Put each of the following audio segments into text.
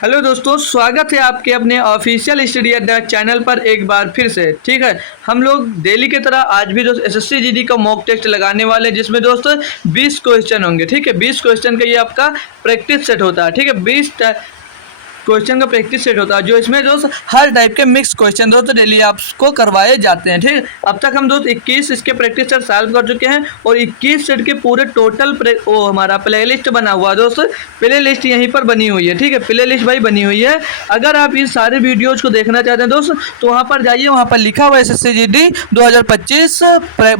Hello दोस्तों, स्वागत है आपके अपने ऑफिशियल स्टडी अड्डा चैनल पर एक बार फिर से। ठीक है, हम लोग डेली की तरह आज भी दोस्त एसएससी जीडी का मॉक टेस्ट लगाने वाले हैं, जिसमें दोस्तों 20 क्वेश्चन होंगे। ठीक है, 20 क्वेश्चन का ये आपका प्रैक्टिस सेट होता है। ठीक है, 20 क्वेश्चन का प्रैक्टिस सेट होता है, जो इसमें दोस्त हर टाइप के मिक्स क्वेश्चन दोस्तों डेली आपको करवाए जाते हैं। ठीक है, अब तक हम दोस्त 21 इसके प्रैक्टिस सेट सॉल्व कर चुके हैं और 21 सेट के पूरे टोटल हमारा प्ले लिस्ट बना हुआ है दोस्तों। प्ले लिस्ट यहीं पर बनी हुई है। ठीक है, प्ले लिस्ट भाई बनी हुई है। अगर आप इन सारे वीडियोज को देखना चाहते हैं दोस्त, तो वहाँ पर जाइए, वहाँ पर लिखा हुआ है SSC GD 2025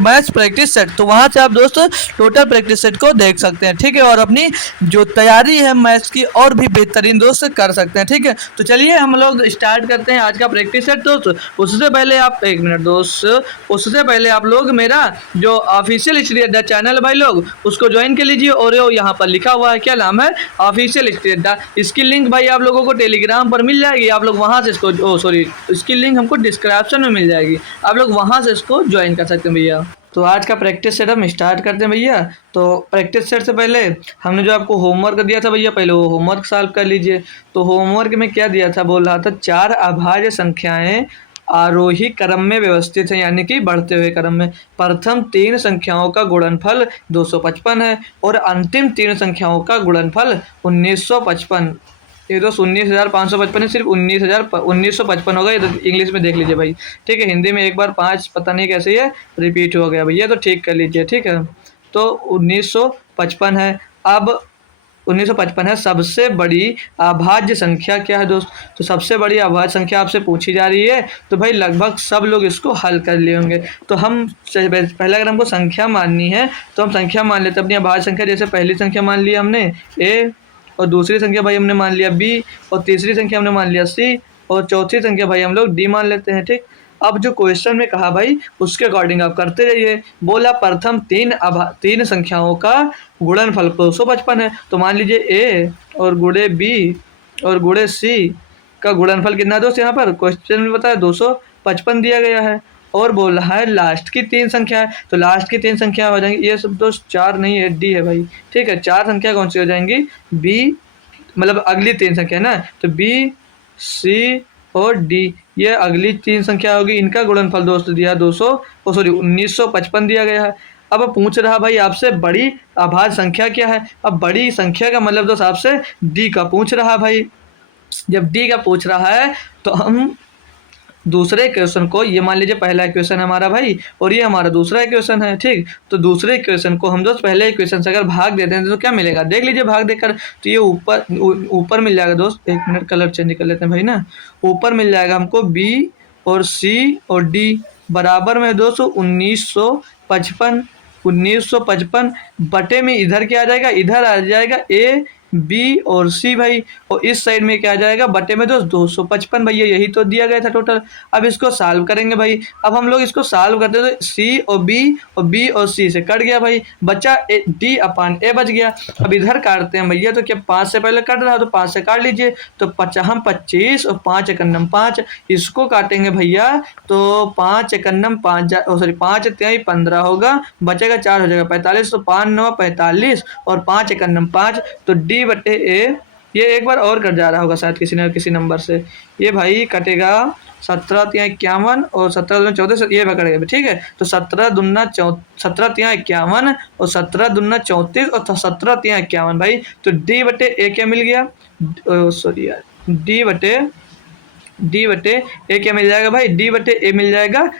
maths practice set. तो वहाँ से आप दोस्त टोटल प्रैक्टिस सेट को देख सकते हैं। ठीक है, और अपनी जो तैयारी है मैथ्स की और भी बेहतरीन दोस्त कर सकते हैं। ठीक है, तो चलिए हम लोग स्टार्ट करते हैं आज का प्रैक्टिस सेट दोस्त। उससे पहले आप एक मिनट दोस्त, उससे पहले आप लोग मेरा जो ऑफिशियल स्टडी अड्डा चैनल है भाई लोग, उसको ज्वाइन कर लीजिए। और यहाँ पर लिखा हुआ है, क्या नाम है, ऑफिशियल स्टडी अड्डा। इसकी लिंक भाई आप लोगों को टेलीग्राम पर मिल जाएगी। आप लोग वहाँ से इसको इसकी लिंक हमको डिस्क्रिप्शन में मिल जाएगी। आप लोग वहाँ से इसको ज्वाइन कर सकते हैं भैया। तो आज का प्रैक्टिस सेट हम स्टार्ट करते हैं भैया। तो प्रैक्टिस सेट से पहले हमने जो आपको होमवर्क दिया था भैया, पहले वो होमवर्क सॉल्व कर लीजिए। तो होमवर्क में क्या दिया था, बोल रहा था 4 अभाज्य संख्याएं आरोही क्रम में व्यवस्थित हैं, यानी कि बढ़ते हुए क्रम में। प्रथम 3 संख्याओं का गुणनफल 255 है और अंतिम 3 संख्याओं का गुणनफल 1955। ये दोस्त 19,555 है, सिर्फ 19,555 होगा। ये तो इंग्लिश में देख लीजिए भाई। ठीक है, हिंदी में एक बार 5 पता नहीं कैसे ये रिपीट हो गया भैया, तो ठीक कर लीजिए। ठीक है, तो 1955 है। अब 1955 है। सबसे बड़ी अभाज्य संख्या क्या है दोस्त? तो सबसे बड़ी अभाज्य संख्या आपसे पूछी जा रही है, तो भाई लगभग सब लोग इसको हल कर लिए होंगे। तो हम पहले अगर हमको संख्या माननी है तो हम संख्या मान लेते हैं अपनी अभाज्य संख्या। जैसे पहली संख्या मान लिया हमने ए, और दूसरी संख्या भाई हमने मान लिया बी, और तीसरी संख्या हमने मान लिया सी, और चौथी संख्या भाई हम लोग डी मान लेते हैं। ठीक, अब जो क्वेश्चन में कहा भाई उसके अकॉर्डिंग आप करते रहिए। बोला प्रथम 3 संख्याओं का गुणनफल 255 है, तो मान लीजिए ए और गुणे बी और गुणे सी का गुणनफल कितना है दोस्त? यहाँ पर क्वेश्चन में बताया 255 दिया गया है। और बोल रहा है लास्ट की 3 संख्या है, तो लास्ट की 3 संख्या हो जाएंगी, ये सब दोस्त 4 नहीं है, डी है भाई। ठीक है, 4 संख्या कौन सी हो जाएंगी? बी, मतलब अगली 3 संख्या है ना, तो बी, सी और डी, ये अगली 3 संख्या होगी। इनका गुणनफल दोस्त दिया 1955 दिया गया है। अब पूछ रहा भाई आपसे बड़ी अभाज्य संख्या क्या है। अब बड़ी संख्या का मतलब दोस्त आपसे डी का पूछ रहा भाई। जब डी का पूछ रहा है तो हम दूसरे इक्वेशन को, ये मान लीजिए पहला इक्वेशन है हमारा भाई और ये हमारा दूसरा इक्वेशन है। ठीक, तो दूसरे इक्वेशन को हम दोस्त पहले इक्वेशन से अगर भाग देते हैं तो क्या मिलेगा, देख लीजिए भाग देकर। तो ये ऊपर मिल जाएगा दोस्त, एक मिनट कलर चेंज कर लेते हैं भाई ना। ऊपर मिल जाएगा हमको बी और सी और डी बराबर में दोस्तों 1955 बटे में इधर क्या आ जाएगा, इधर आ जाएगा ए बी और सी भाई, और इस साइड में क्या आ जाएगा बटे में दोस्त 255 भैया, यही तो दिया गया था टोटल। अब इसको सॉल्व करेंगे भाई। अब हम लोग इसको सॉल्व करते तो सी और बी और सी से कट गया भाई, बचा डी अपान ए बच गया। अब इधर काटते हैं भैया, तो क्या 5 से पहले कट रहा, तो 5 से काट लीजिए। तो हम 25 और 5 एकन्नम 5 इसको काटेंगे भैया, तो 5 एकन्नम 5 5 तिहाई 15 होगा, बचेगा 4 हो जाएगा 45। तो 5 9 45 और 5 एकन्नम 5, तो डी बटे ए। ये एक बार और कट जा रहा होगा शायद किसी न किसी नंबर से। ये भाई कटेगा 17 तिहाई 51 और 17 दूना 14, ये कटेगा। ठीक है, तो 17 तिहाई 51 और 17 दूना 34 और 17 तिहाई 51 भाई। तो डी बटे ए क्या मिल गया, सॉरी यार, डी बटे ए क्या मिल जाएगा भाई, डी बटे ए मिल जाएगा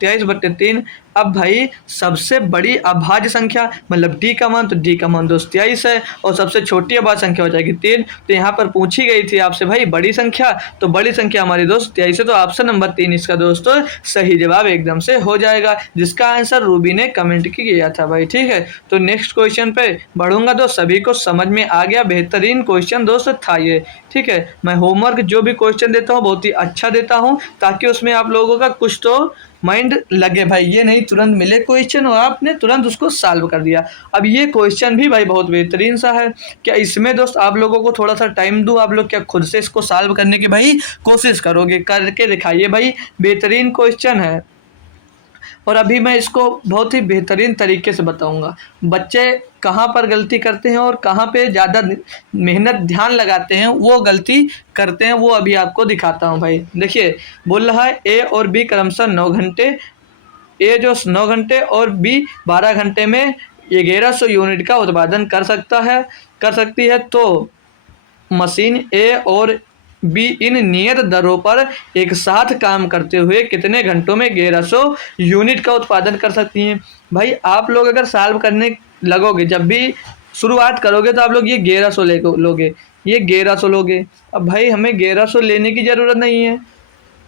23/3। अब भाई सबसे बड़ी अभाज्य संख्या मतलब डी का मान, तो डी का मान दोस्त 23 है, और सबसे छोटी अभाज्य संख्या हो जाएगी 3। तो यहाँ पर पूछी गई थी आपसे भाई बड़ी संख्या, तो बड़ी संख्या हमारी दोस्त 23 है। तो ऑप्शन नंबर 3 इसका दोस्तों सही जवाब एकदम से हो जाएगा, जिसका आंसर रूबी ने कमेंट किया था भाई। ठीक है, तो नेक्स्ट क्वेश्चन पे बढ़ूंगा दोस्त। सभी को समझ में आ गया, बेहतरीन क्वेश्चन दोस्त था ये। ठीक है, मैं होमवर्क जो भी क्वेश्चन देता हूँ बहुत ही अच्छा देता हूँ, ताकि उसमें आप लोगों का कुछ तो माइंड लगे भाई। ये नहीं तुरंत मिले क्वेश्चन और आपने तुरंत उसको सॉल्व कर दिया। अब ये क्वेश्चन भी भाई बहुत बेहतरीन सा है। क्या इसमें दोस्त आप लोगों को थोड़ा सा टाइम दूं, आप लोग क्या खुद से इसको सॉल्व करने की भाई कोशिश करोगे? करके दिखाइए भाई, बेहतरीन क्वेश्चन है। और अभी मैं इसको बहुत ही बेहतरीन तरीके से बताऊंगा। बच्चे कहाँ पर गलती करते हैं और कहाँ पे ज़्यादा मेहनत ध्यान लगाते हैं वो गलती करते हैं, वो अभी आपको दिखाता हूँ भाई। देखिए बोल रहा है ए और बी क्रमशः 9 घंटे, ए जो 9 घंटे और बी 12 घंटे में 1100 यूनिट का उत्पादन कर सकती है, तो मशीन ए और बी इन नियत दरों पर एक साथ काम करते हुए कितने घंटों में 1100 यूनिट का उत्पादन कर सकती हैं। भाई आप लोग अगर सॉल्व करने लगोगे, जब भी शुरुआत करोगे तो आप लोग ये 1100 लोगे, ये 1100 लोगे। अब भाई हमें 1100 लेने की ज़रूरत नहीं है,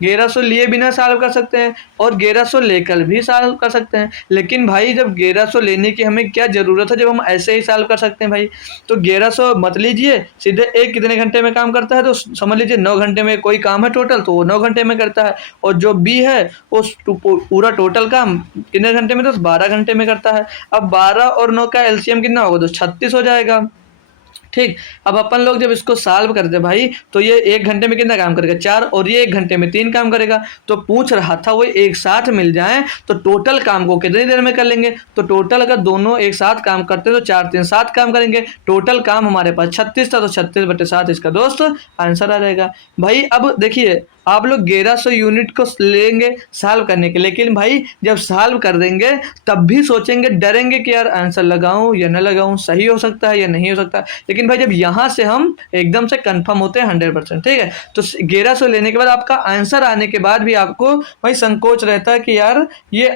1100 लिए बिना सॉल्व कर सकते हैं और 1100 लेकर भी सॉल्व कर सकते हैं। लेकिन भाई जब 1100 लेने की हमें क्या ज़रूरत है जब हम ऐसे ही सॉल्व कर सकते हैं भाई। तो 1100 मत लीजिए, सीधे एक कितने घंटे में काम करता है, तो समझ लीजिए 9 घंटे में कोई काम है टोटल, तो वो 9 घंटे में करता है। और जो बी है वो पूरा टोटल काम कितने घंटे में, तो 12 घंटे में करता है। अब 12 और 9 का एलसीएम कितना होगा, तो 36 हो जाएगा। ठीक, अब अपन लोग जब इसको सॉल्व करते भाई तो ये 1 घंटे में कितना काम करेगा, 4, और ये 1 घंटे में 3 काम करेगा। तो पूछ रहा था वो एक साथ मिल जाए तो टोटल काम को कितनी देर में कर लेंगे, तो टोटल अगर दोनों एक साथ काम करते तो 4 3 7 काम करेंगे। टोटल काम हमारे पास 36 था, तो 36/7 इसका दोस्त आंसर आ जाएगा। भाई अब देखिए आप लोग 1100 यूनिट को लेंगे सॉल्व करने के, लेकिन भाई जब सॉल्व कर देंगे तब भी सोचेंगे, डरेंगे कि यार आंसर लगाऊं या न लगाऊं, सही हो सकता है या नहीं हो सकता। लेकिन भाई जब यहाँ से हम एकदम से कंफर्म होते हैं 100%, ठीक है, तो 1100 लेने के बाद आपका आंसर आने के बाद भी आपको भाई संकोच रहता है कि यार ये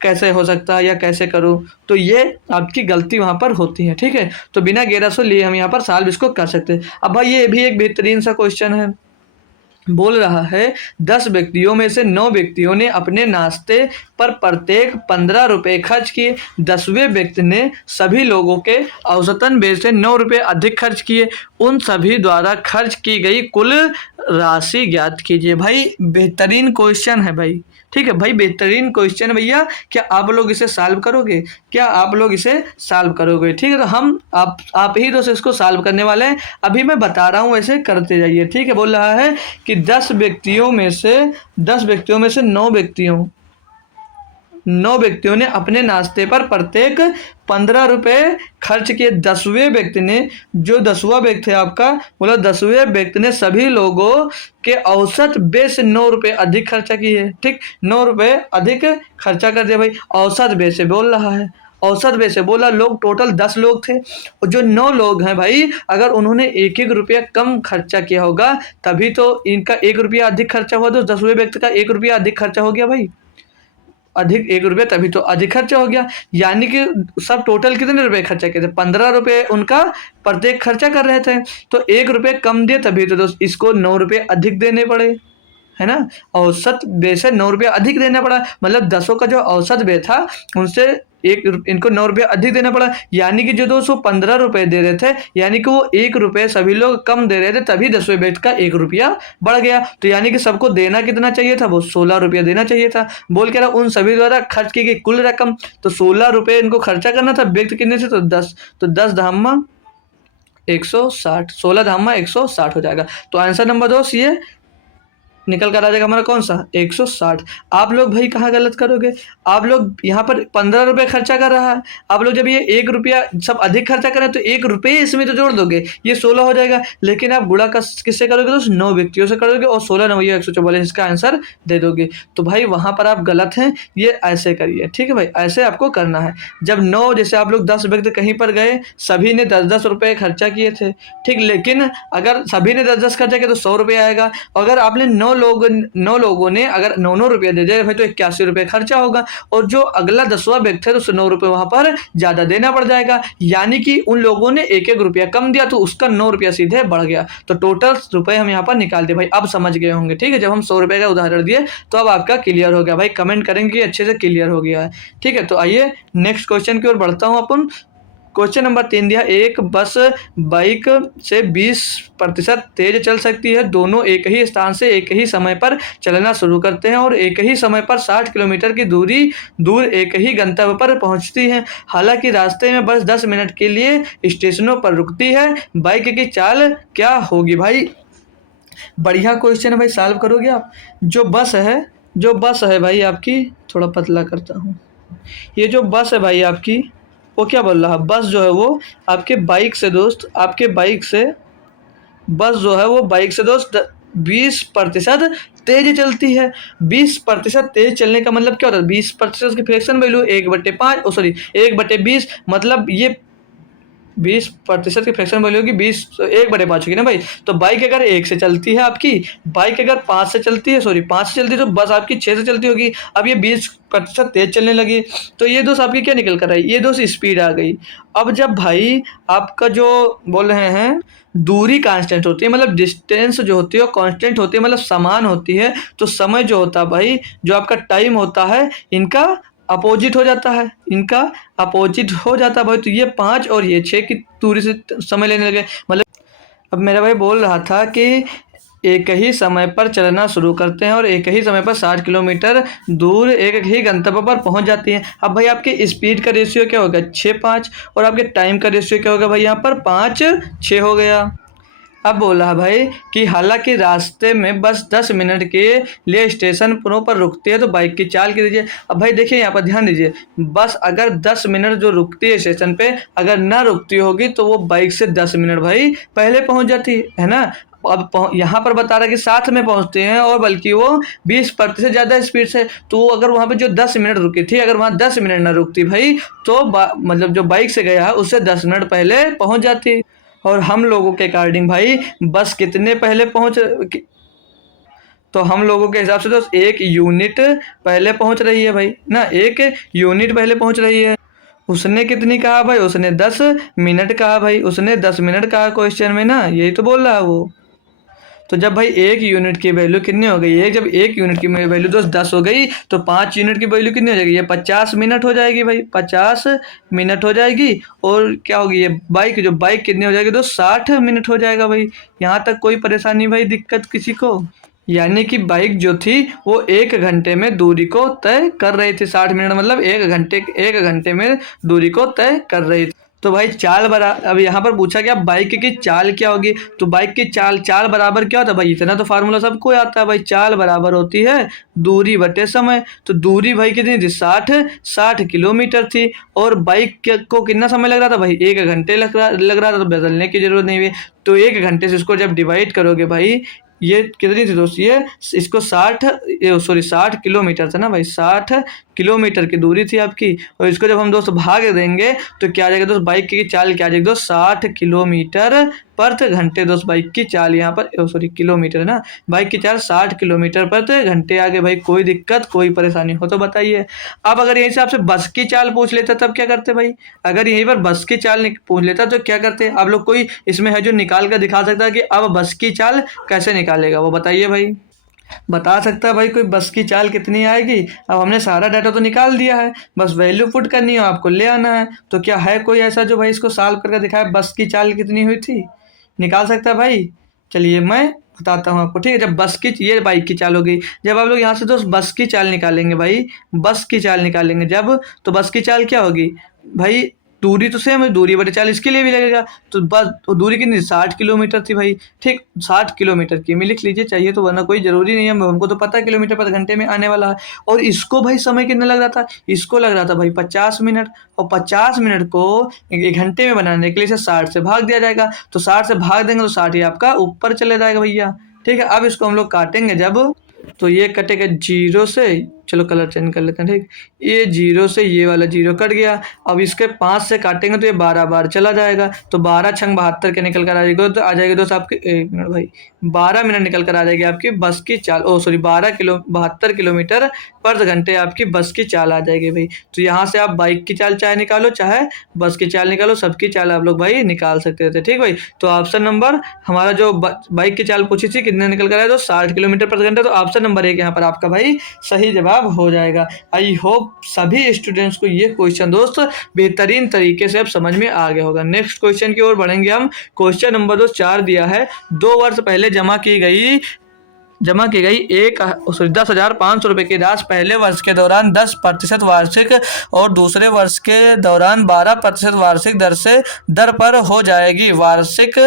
कैसे हो सकता है या कैसे करूं, तो ये आपकी गलती वहां पर होती है। ठीक है, तो बिना 1100 लिए हम यहाँ पर सॉल्व इसको कर सकते हैं। अब भाई ये भी एक बेहतरीन सा क्वेश्चन है, बोल रहा है 10 व्यक्तियों में से 9 व्यक्तियों ने अपने नाश्ते पर प्रत्येक 15 रुपये खर्च किए। 10वें व्यक्ति ने सभी लोगों के औसतन व्यय से 9 रुपये अधिक खर्च किए। उन सभी द्वारा खर्च की गई कुल राशि ज्ञात कीजिए। भाई बेहतरीन क्वेश्चन है भाई, ठीक है भाई, बेहतरीन क्वेश्चन भैया। क्या आप लोग इसे सॉल्व करोगे, क्या आप लोग इसे सॉल्व करोगे? ठीक है, तो हम आप ही तो इसको सॉल्व करने वाले हैं, अभी मैं बता रहा हूँ ऐसे करते जाइए। ठीक है, बोल रहा है कि 10 व्यक्तियों में से 9 व्यक्तियों ने अपने नाश्ते पर प्रत्येक 15 रुपये खर्च किए। 10वें व्यक्ति ने, जो 10वां व्यक्ति है आपका, बोला 10वें व्यक्ति ने सभी लोगों के औसत व्यय से 9 रुपये अधिक खर्चा किए। ठीक, 9 रुपये अधिक खर्चा कर दिया भाई। औसत व्यय से बोल रहा है, औसत व्यय से बोला, लोग टोटल 10 लोग थे और जो 9 लोग हैं भाई, अगर उन्होंने 1 रुपया कम खर्चा किया होगा तभी तो इनका 1 रुपया अधिक खर्चा हुआ, तो 10वें व्यक्ति का 1 रुपया अधिक खर्चा हो गया भाई, अधिक 1 रुपया, तभी तो अधिक खर्चा हो गया। यानी कि सब टोटल कितने रुपए खर्चा किए थे, 15 रुपये उनका प्रत्येक खर्चा कर रहे थे, तो 1 रुपये कम दिए तभी तो दोस्त इसको 9 रुपये अधिक देने पड़े, है ना। औसत व्यय से 9 रुपये अधिक देना पड़ा, मतलब 10 का जो औसत व्यय था उनसे इनको 9 रुपये अधिक देना पड़ा। यानी कि जो 215 रुपये दे रहे थे, यानी कि वो 1 रुपये सभी लोग कम दे रहे थे, तभी 10वें व्यक्ति का 1 रुपया बढ़ गया। तो यानी कि सबको देना कितना चाहिए था, वो 16 रुपया देना चाहिए था। बोल के रहा उन सभी द्वारा खर्च की गई कुल रकम, तो 16 रुपये इनको खर्चा करना था, व्यक्ति कितने से, तो 10, तो 10 धामा 160, 16 धामा 160 हो जाएगा। तो आंसर नंबर 2 ये निकल कर आ जाएगा हमारा कौन सा, 160। आप लोग भाई कहाँ गलत करोगे, आप लोग यहाँ पर 15 रुपये खर्चा कर रहा है, आप लोग जब ये 1 रुपया सब अधिक खर्चा करें तो 1 रुपये इसमें तो जोड़ दोगे, ये 16 हो जाएगा। लेकिन आप गुणा किससे करोगे, तो 9 व्यक्तियों से करोगे और 16 9 144 इसका आंसर दे दोगे। तो भाई वहाँ पर आप गलत हैं, ये ऐसे करिए। ठीक है भाई, ऐसे आपको करना है। जब 9, जैसे आप लोग 10 व्यक्ति कहीं पर गए, सभी ने 10-10 रुपये खर्चा किए थे, ठीक, लेकिन अगर सभी ने 10-10 खर्चा किया तो 100 रुपये आएगा। अगर आपने 9 लोगों ने अगर 9 रुपये दे दिए भाई, तो 81 रुपये खर्चा होगा, और जो अगला 10वां व्यक्ति है तो उसे 9 रुपये वहां पर ज्यादा देना पड़ जाएगा। यानी कि उन लोगों ने 1-1 रुपया कम दिया, तो उसका 9 रुपया सीधे बढ़ गया। तो टोटल रुपए हम यहाँ पर निकाल दिए भाई, अब समझ गए होंगे। ठीक है, जब हम 100 रुपये का उदाहरण दिए तो अब आपका क्लियर हो गया भाई, कमेंट करेंगे कि अच्छे से क्लियर हो गया है। ठीक है, तो आइए नेक्स्ट क्वेश्चन की ओर बढ़ता हूँ। अपन क्वेश्चन नंबर 3 दिया, एक बस बाइक से 20% तेज चल सकती है। दोनों एक ही स्थान से एक ही समय पर चलना शुरू करते हैं और एक ही समय पर 60 किलोमीटर की दूर एक ही गंतव्य पर पहुंचती हैं। हालांकि रास्ते में बस 10 मिनट के लिए स्टेशनों पर रुकती है। बाइक की चाल क्या होगी? भाई बढ़िया क्वेश्चन है भाई, सॉल्व करोगे आप। जो बस है जो बस है भाई आपकी, थोड़ा पतला करता हूँ। ये जो बस है भाई आपकी, वो क्या बोल रहा है, बस जो है वो आपके बाइक से दोस्त, आपके बाइक से बस जो है वो बाइक से दोस्त 20% तेज चलती है। 20% तेज चलने का मतलब क्या होता है, 20% की फ्रैक्शन वैल्यू 1/5, ओ सॉरी 1/20, मतलब ये 20% की फ्रैक्शन वैल्यू होगी 1/5 होगी ना भाई। तो बाइक अगर 1 से चलती है आपकी, बाइक अगर 5 से चलती है, सॉरी 5 से चलती है, तो बस आपकी 6 से चलती होगी। अब ये 20% तेज चलने लगी, तो ये दोस्त आपकी क्या निकल कर आई, ये दोस्त स्पीड आ गई। अब जब भाई आपका जो बोल रहे हैं दूरी कांस्टेंट होती है, मतलब डिस्टेंस जो होती है वो कांस्टेंट होती है, मतलब समान होती है, तो समय जो होता है भाई, जो आपका टाइम होता है, इनका अपोजिट हो जाता है, इनका अपोजिट हो जाता है भाई। तो ये 5 और ये 6 की दूरी से समय लेने लगे, मतलब अब मेरा भाई बोल रहा था कि एक ही समय पर चलना शुरू करते हैं और एक ही समय पर 60 किलोमीटर दूर एक ही गंतव्य पर पहुंच जाती हैं। अब भाई आपके स्पीड का रेशियो क्या होगा, 6:5, और आपके टाइम का रेशियो क्या होगा भाई, यहाँ पर 5:6 हो गया। अब बोला भाई कि हालांकि रास्ते में बस 10 मिनट के लिए स्टेशन पर रुकती है, तो बाइक की चाल की दीजिए। अब भाई देखिए यहाँ पर ध्यान दीजिए, बस अगर 10 मिनट जो रुकती है स्टेशन पे, अगर ना रुकती होगी तो वो बाइक से 10 मिनट भाई पहले पहुंच जाती है ना। अब यहाँ पर बता रहा है कि साथ में पहुंचते हैं, और बल्कि वो 20% से ज़्यादा स्पीड से। तो अगर वहाँ पे जो 10 मिनट रुकी थी, अगर वहाँ 10 मिनट ना रुकती भाई, तो मतलब जो बाइक से गया है उससे 10 मिनट पहले पहुंच जाती। और हम लोगों के अकॉर्डिंग भाई बस कितने पहले पहुंच, तो हम लोगों के हिसाब से तो 1 यूनिट पहले पहुंच रही है भाई ना, 1 यूनिट पहले पहुंच रही है। उसने कितनी कहा भाई, उसने 10 मिनट कहा भाई, उसने 10 मिनट कहा क्वेश्चन में ना, यही तो बोल रहा है वो। तो जब भाई 1 यूनिट की वैल्यू कितनी हो गई है, जब 1 यूनिट की वैल्यू दोस्त 10 हो गई, तो 5 यूनिट की वैल्यू कितनी हो जाएगी, ये 50 मिनट हो जाएगी भाई, 50 मिनट हो जाएगी। और क्या होगी ये बाइक, जो बाइक कितनी हो जाएगी दोस्त, 60 मिनट हो जाएगा भाई। यहाँ तक कोई परेशानी भाई, दिक्कत किसी को, यानी कि बाइक जो थी वो 1 घंटे में दूरी को तय कर रही थी, 60 मिनट मतलब 1 घंटे में दूरी को तय कर रही थी। तो भाई चाल बरा अब यहाँ पर पूछा गया बाइक की चाल क्या होगी, तो बाइक की चाल, चाल बराबर क्या होता है भाई, इतना तो फार्मूला सबको आता है भाई, चाल बराबर होती है दूरी बटे समय। तो दूरी भाई कितनी थी, 60 किलोमीटर थी, और को कितना समय लग रहा था भाई, 1 घंटे लग रहा था, तो बदलने की जरूरत नहीं हुई। तो 1 घंटे से इसको जब डिवाइड करोगे भाई, ये कितनी थी दोस्त, ये इसको 60 किलोमीटर था ना भाई, 60 किलोमीटर की दूरी थी आपकी। और इसको जब हम दोस्त भाग देंगे तो क्या आ जाएगा दोस्त, बाइक की चाल क्या आ जाएगी दोस्त, 60 किलोमीटर प्रति घंटे। दोस्त बाइक की चाल यहाँ पर, सॉरी किलोमीटर है ना, बाइक की चाल 60 किलोमीटर प्रति घंटे आ गए भाई। कोई दिक्कत कोई परेशानी हो तो बताइए। अब अगर यहीं से आपसे बस की चाल पूछ लेता तब क्या करते भाई, अगर यहीं पर बस की चाल पूछ लेता तो क्या करते आप लोग, कोई इसमें है जो निकाल कर दिखा सकता है कि अब बस की चाल कैसे निकालेगा, वो बताइए भाई। बता सकता है भाई कोई बस की चाल कितनी आएगी। अब हमने सारा डाटा तो निकाल दिया है, बस वैल्यू पुट करनी है, आपको ले आना है। तो क्या है कोई ऐसा जो भाई इसको सॉल्व करके दिखाए बस की चाल कितनी हुई थी, निकाल सकता है भाई। चलिए मैं बताता हूँ आपको, ठीक है। जब बस की, ये बाइक की चाल हो गई, जब आप लोग यहाँ से दोस्त बस की चाल निकालेंगे भाई, बस की चाल निकालेंगे जब, तो बस की चाल क्या होगी भाई, दूरी तो सेम है, दूरी बटे चाल इसके लिए भी लगेगा। तो बस तो दूरी कितनी, 60 किलोमीटर थी भाई, ठीक 60 किलोमीटर की में लिख लीजिए, चाहिए तो, वरना कोई ज़रूरी नहीं है, हमको तो पता है किलोमीटर पर घंटे में आने वाला है। और इसको भाई समय कितना लग रहा था, इसको लग रहा था भाई 50 मिनट, और 50 मिनट को 1 घंटे में बनाने के लिए इसे 60 से भाग दिया जाएगा। तो 60 से भाग देंगे तो 60 ही आपका ऊपर चले जाएगा भैया, ठीक है। अब इसको हम लोग काटेंगे जब, तो ये कटेगा 0 से, चलो कलर चेंज कर लेते हैं, ठीक। ये 0 से ये वाला 0 कट गया। अब इसके 5 से काटेंगे तो ये 12 बार चला जाएगा, तो 12 छंग 72 के निकल कर आ जाएगा, तो आ जाएगा दोस्त आपके, 1 मिनट भाई, 12 मिनट निकल कर आ जाएगी आपकी बस की चाल, ओ सॉरी 72 किलोमीटर पर घंटे आपकी बस की चाल आ जाएगी भाई। तो यहाँ से आप बाइक की चाल चाहे निकालो चाहे बस की चाल निकालो, सबकी चाल आप लोग भाई निकाल सकते थे, ठीक भाई। तो ऑप्शन नंबर हमारा जो बाइक की चाल पूछी थी कितने निकल कर आया, तो 60 किलोमीटर प्रति घंटे। तो ऑप्शन नंबर 1 यहाँ पर आपका भाई सही जवाब हो जाएगा। आई होप सभी स्टूडेंट्स को ये क्वेश्चन दोस्त बेहतरीन तरीके से अब समझ में आ गया होगा। नेक्स्ट क्वेश्चन की ओर बढ़ेंगे हम। क्वेश्चन नंबर दोस्त 4 दिया है, 2 वर्ष पहले जमा की गई 10,500 रुपये की राशि पहले वर्ष के दौरान 10% वार्षिक और दूसरे वर्ष के दौरान 12% वार्षिक दर पर हो जाएगी। वार्षिक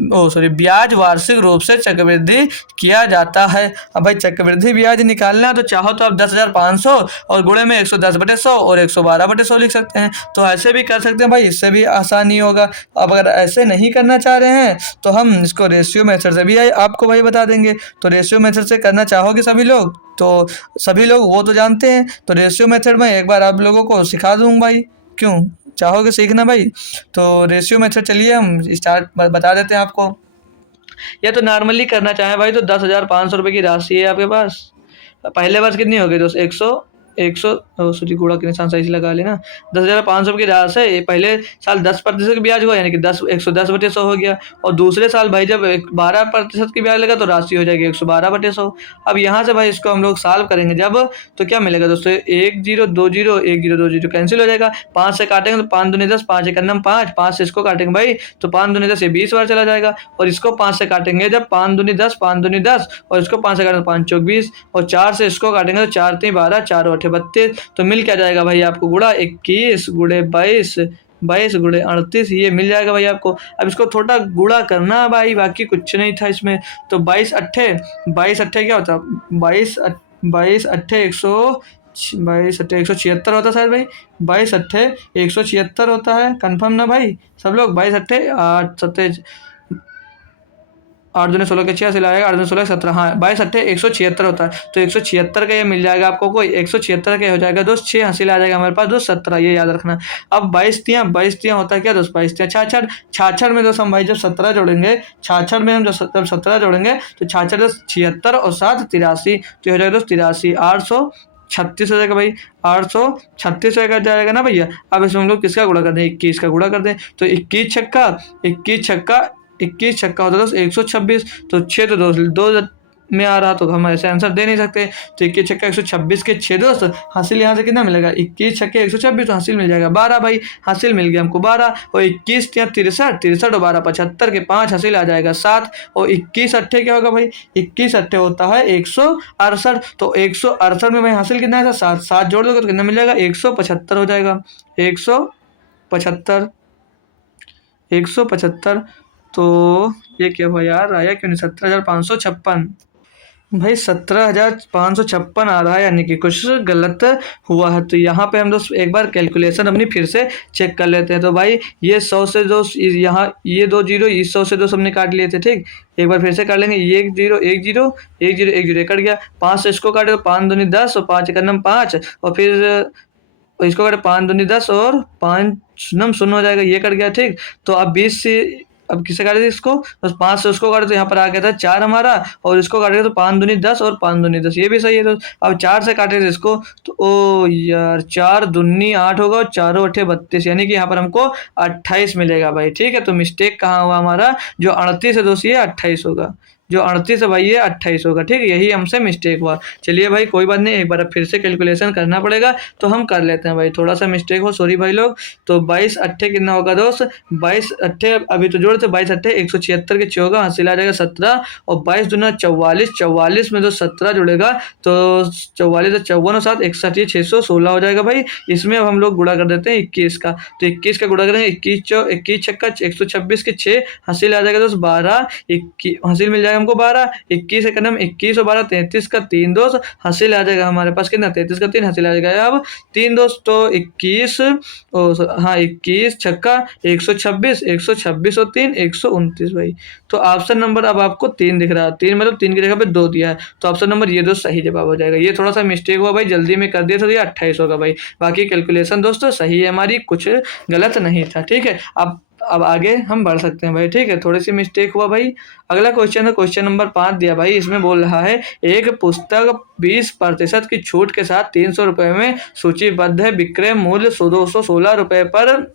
ब्याज वार्षिक रूप से चक्रवृद्धि किया जाता है। अब भाई चक्रवृद्धि ब्याज निकालना है तो चाहो तो आप 10,500 और गुणे में 110/100 और 112/100 लिख सकते हैं। तो ऐसे भी कर सकते हैं भाई, इससे भी आसानी होगा। अब अगर ऐसे नहीं करना चाह रहे हैं तो हम इसको रेशियो मेथड से भी आपको भाई बता देंगे। तो रेशियो मेथड से करना चाहोगे सभी लोग, तो सभी लोग वो तो जानते हैं, तो रेशियो मेथड में एक बार आप लोगों को सिखा दूँ भाई। क्यों चाहोगे सीखना भाई? तो रेशियो मेथड चलिए हम स्टार्ट बता देते हैं आपको। या तो नॉर्मली करना चाहें भाई तो 10,500 रुपये की राशि है आपके पास। पहले वर्ष कितनी हो गई दोस्त? 100 सॉरी गुणा के निशान सही से लगा लेना। 10,500 की राशि है। पहले साल 10% का ब्याज हुआ यानी कि 110/100 हो गया, और दूसरे साल भाई जब 12% की ब्याज लगा तो राशि हो जाएगी 112/100। अब यहाँ से भाई इसको हम लोग सॉल्व करेंगे जब, तो क्या मिलेगा दोस्तों? 1 0 2 0 1 0 2 0 कैंसिल हो जाएगा। 5 से काटेंगे तो 5 दूनी 10, 5 1 5, 5 से इसको काटेंगे भाई तो 5 दूनी 10 ये 20 बार चला जाएगा। और इसको 5 से काटेंगे जब 5 दूनी 10, 5 दूनी 10 और इसको 5 से काटेंगे 5 चौक 20 और 4 से इसको काटेंगे तो 4 3 12, 4 8 32। तो मिल क्या जाएगा भाई आपको? गुणा 21 गुणे 22, 22 गुणे 38 ये मिल जाएगा भाई आपको। अब इसको थोड़ा गुणा करना भाई, बाकी कुछ नहीं था इसमें। तो 22 अट्ठे क्या होता? 22 अट्ठे 176 होता है शायद भाई। 22 अट्ठे 176 होता है, कंफर्म ना भाई सब लोग? 22 अट्ठे 8 दूनी 16 के 86 लाएगा, 8 दूनी 16 17, हाँ 22 अट्ठे 176 होता है। तो 176 का ये मिल जाएगा आपको। कोई 176 का हो जाएगा दोस्त, 6 हासिल आ जाएगा हमारे पास दोस्त 17, ये याद रखना। अब 22 तियां होता है क्या दोस्त? 22 तियां 66, 66 में दोस्त हम भाई जब 17 जोड़ेंगे, 66 में हम जब 17 जोड़ेंगे तो 66 दोस्त 76 और 7 83, तो हो जाएगा दोस्त 83, 836 हो जाएगा भाई, 836 हो जाएगा ना भैया। अब इसमें हम लोग किसका गुणा कर दें? 21 का गुणा कर दें। तो 21 छक्का 21 छक्का होता है दोस्त 126। तो 6 तो दोस्त 2 में आ रहा तो हम ऐसे आंसर दे नहीं सकते। तो 21 छक्का 126 के 6 दोस्त हासिल यहाँ से कितना मिलेगा? 21 छक्के 126 तो हासिल मिल जाएगा 12 भाई, हासिल मिल गया हमको 12। और 21 तियां 63 और 12 75 के 5 हासिल आ जाएगा 7। और 21 अट्ठे क्या होगा भाई? 21 अट्ठे होता है 168। तो 168 में भाई हासिल कितना है? 7 7 जोड़ दोगे तो कितना मिल जाएगा? 175 हो जाएगा, 175 175। तो ये क्या हुआ यार? आया क्यों नहीं? 17,556 भाई, 17,556 आ रहा है, यानी कि कुछ गलत हुआ है। तो यहाँ पे हम दोस्त एक बार कैलकुलेशन अपनी फिर से चेक कर लेते हैं। तो भाई ये 100 से दोस्त यहाँ ये 2 जीरो, इस 100 से दोस्त हमने काट लिए थे, ठीक। एक बार फिर से कर लेंगे, ये 1 0 1 0 1 0 1 0 कट गया। 5 से इसको काटे तो 5 दूनी 10 और 5 1 5 और फिर इसको काटे 5 दूनी 10 और 5 नम 0 हो जाएगा, ये कट गया, ठीक। तो अब 20 से अब किसे काटे थे इसको? बस 5 से उसको काटे तो यहाँ पर आ गया था 4 हमारा, और इसको काटे तो 5 दूनी 10 और 5 दूनी 10, ये भी सही है। तो अब 4 से काटे थे इसको तो ओ यार 4 दूनी 8 होगा और 4 अट्ठे 32, यानी कि यहाँ पर हमको 28 मिलेगा भाई, ठीक है। तो मिस्टेक कहाँ हुआ हमारा? जो 38 है दोस्त ये 28 होगा, जो 38 है भाई ये 28 होगा, ठीक है। यही हमसे मिस्टेक हुआ। चलिए भाई कोई बात नहीं, एक बार फिर से कैलकुलेशन करना पड़ेगा तो हम कर लेते हैं भाई, थोड़ा सा मिस्टेक हो, सॉरी भाई लोग। तो 22 अट्ठे कितना होगा दोस्त? 22 अट्ठे अभी तो जोड़ते 22 अट्ठे 176 के 6 होगा, हासिल आ जाएगा 17 और 22 दूना 44, 44 में तो 17 जुड़ेगा तो 44 54 और 7 61, ये 616 हो जाएगा भाई। इसमें अब हम लोग गुणा कर देते हैं 21 का। तो 21 का गुणा करेंगे, 21 छक्का 126 के 6 हासिल आ जाएगा दोस्त 12, हासिल मिल जाएगा हमको 12। 21 से कदम 21 और 12 33 का 3 दोस्त हासिल आ जाएगा हमारे पास कितना? 33 का 3 हासिल आ जाएगा। अब 3 दोस्त तो 21 हाँ 21 छक्का 126 और 3 129 भाई। तो ऑप्शन नंबर अब आपको 3 दिख रहा है, 3 मतलब 3 की जगह पे 2 दिया है, तो ऑप्शन नंबर ये दोस्त सही जवाब हो जाएगा। ये थोड़ा सा मिस्टेक हुआ भाई, जल्दी में कर दिया तो ये 28 होगा भाई। बाकी कैलकुलेशन दोस्तों सही है हमारी, कुछ गलत नहीं था, ठीक है। अब आगे हम बढ़ सकते हैं भाई, ठीक है। थोड़ी सी मिस्टेक हुआ भाई। अगला क्वेश्चन है क्वेश्चन नंबर 5 दिया भाई, इसमें बोल रहा है एक पुस्तक 20% की छूट के साथ 300 रुपये में सूचीबद्ध है, विक्रय मूल्य 216 रुपये पर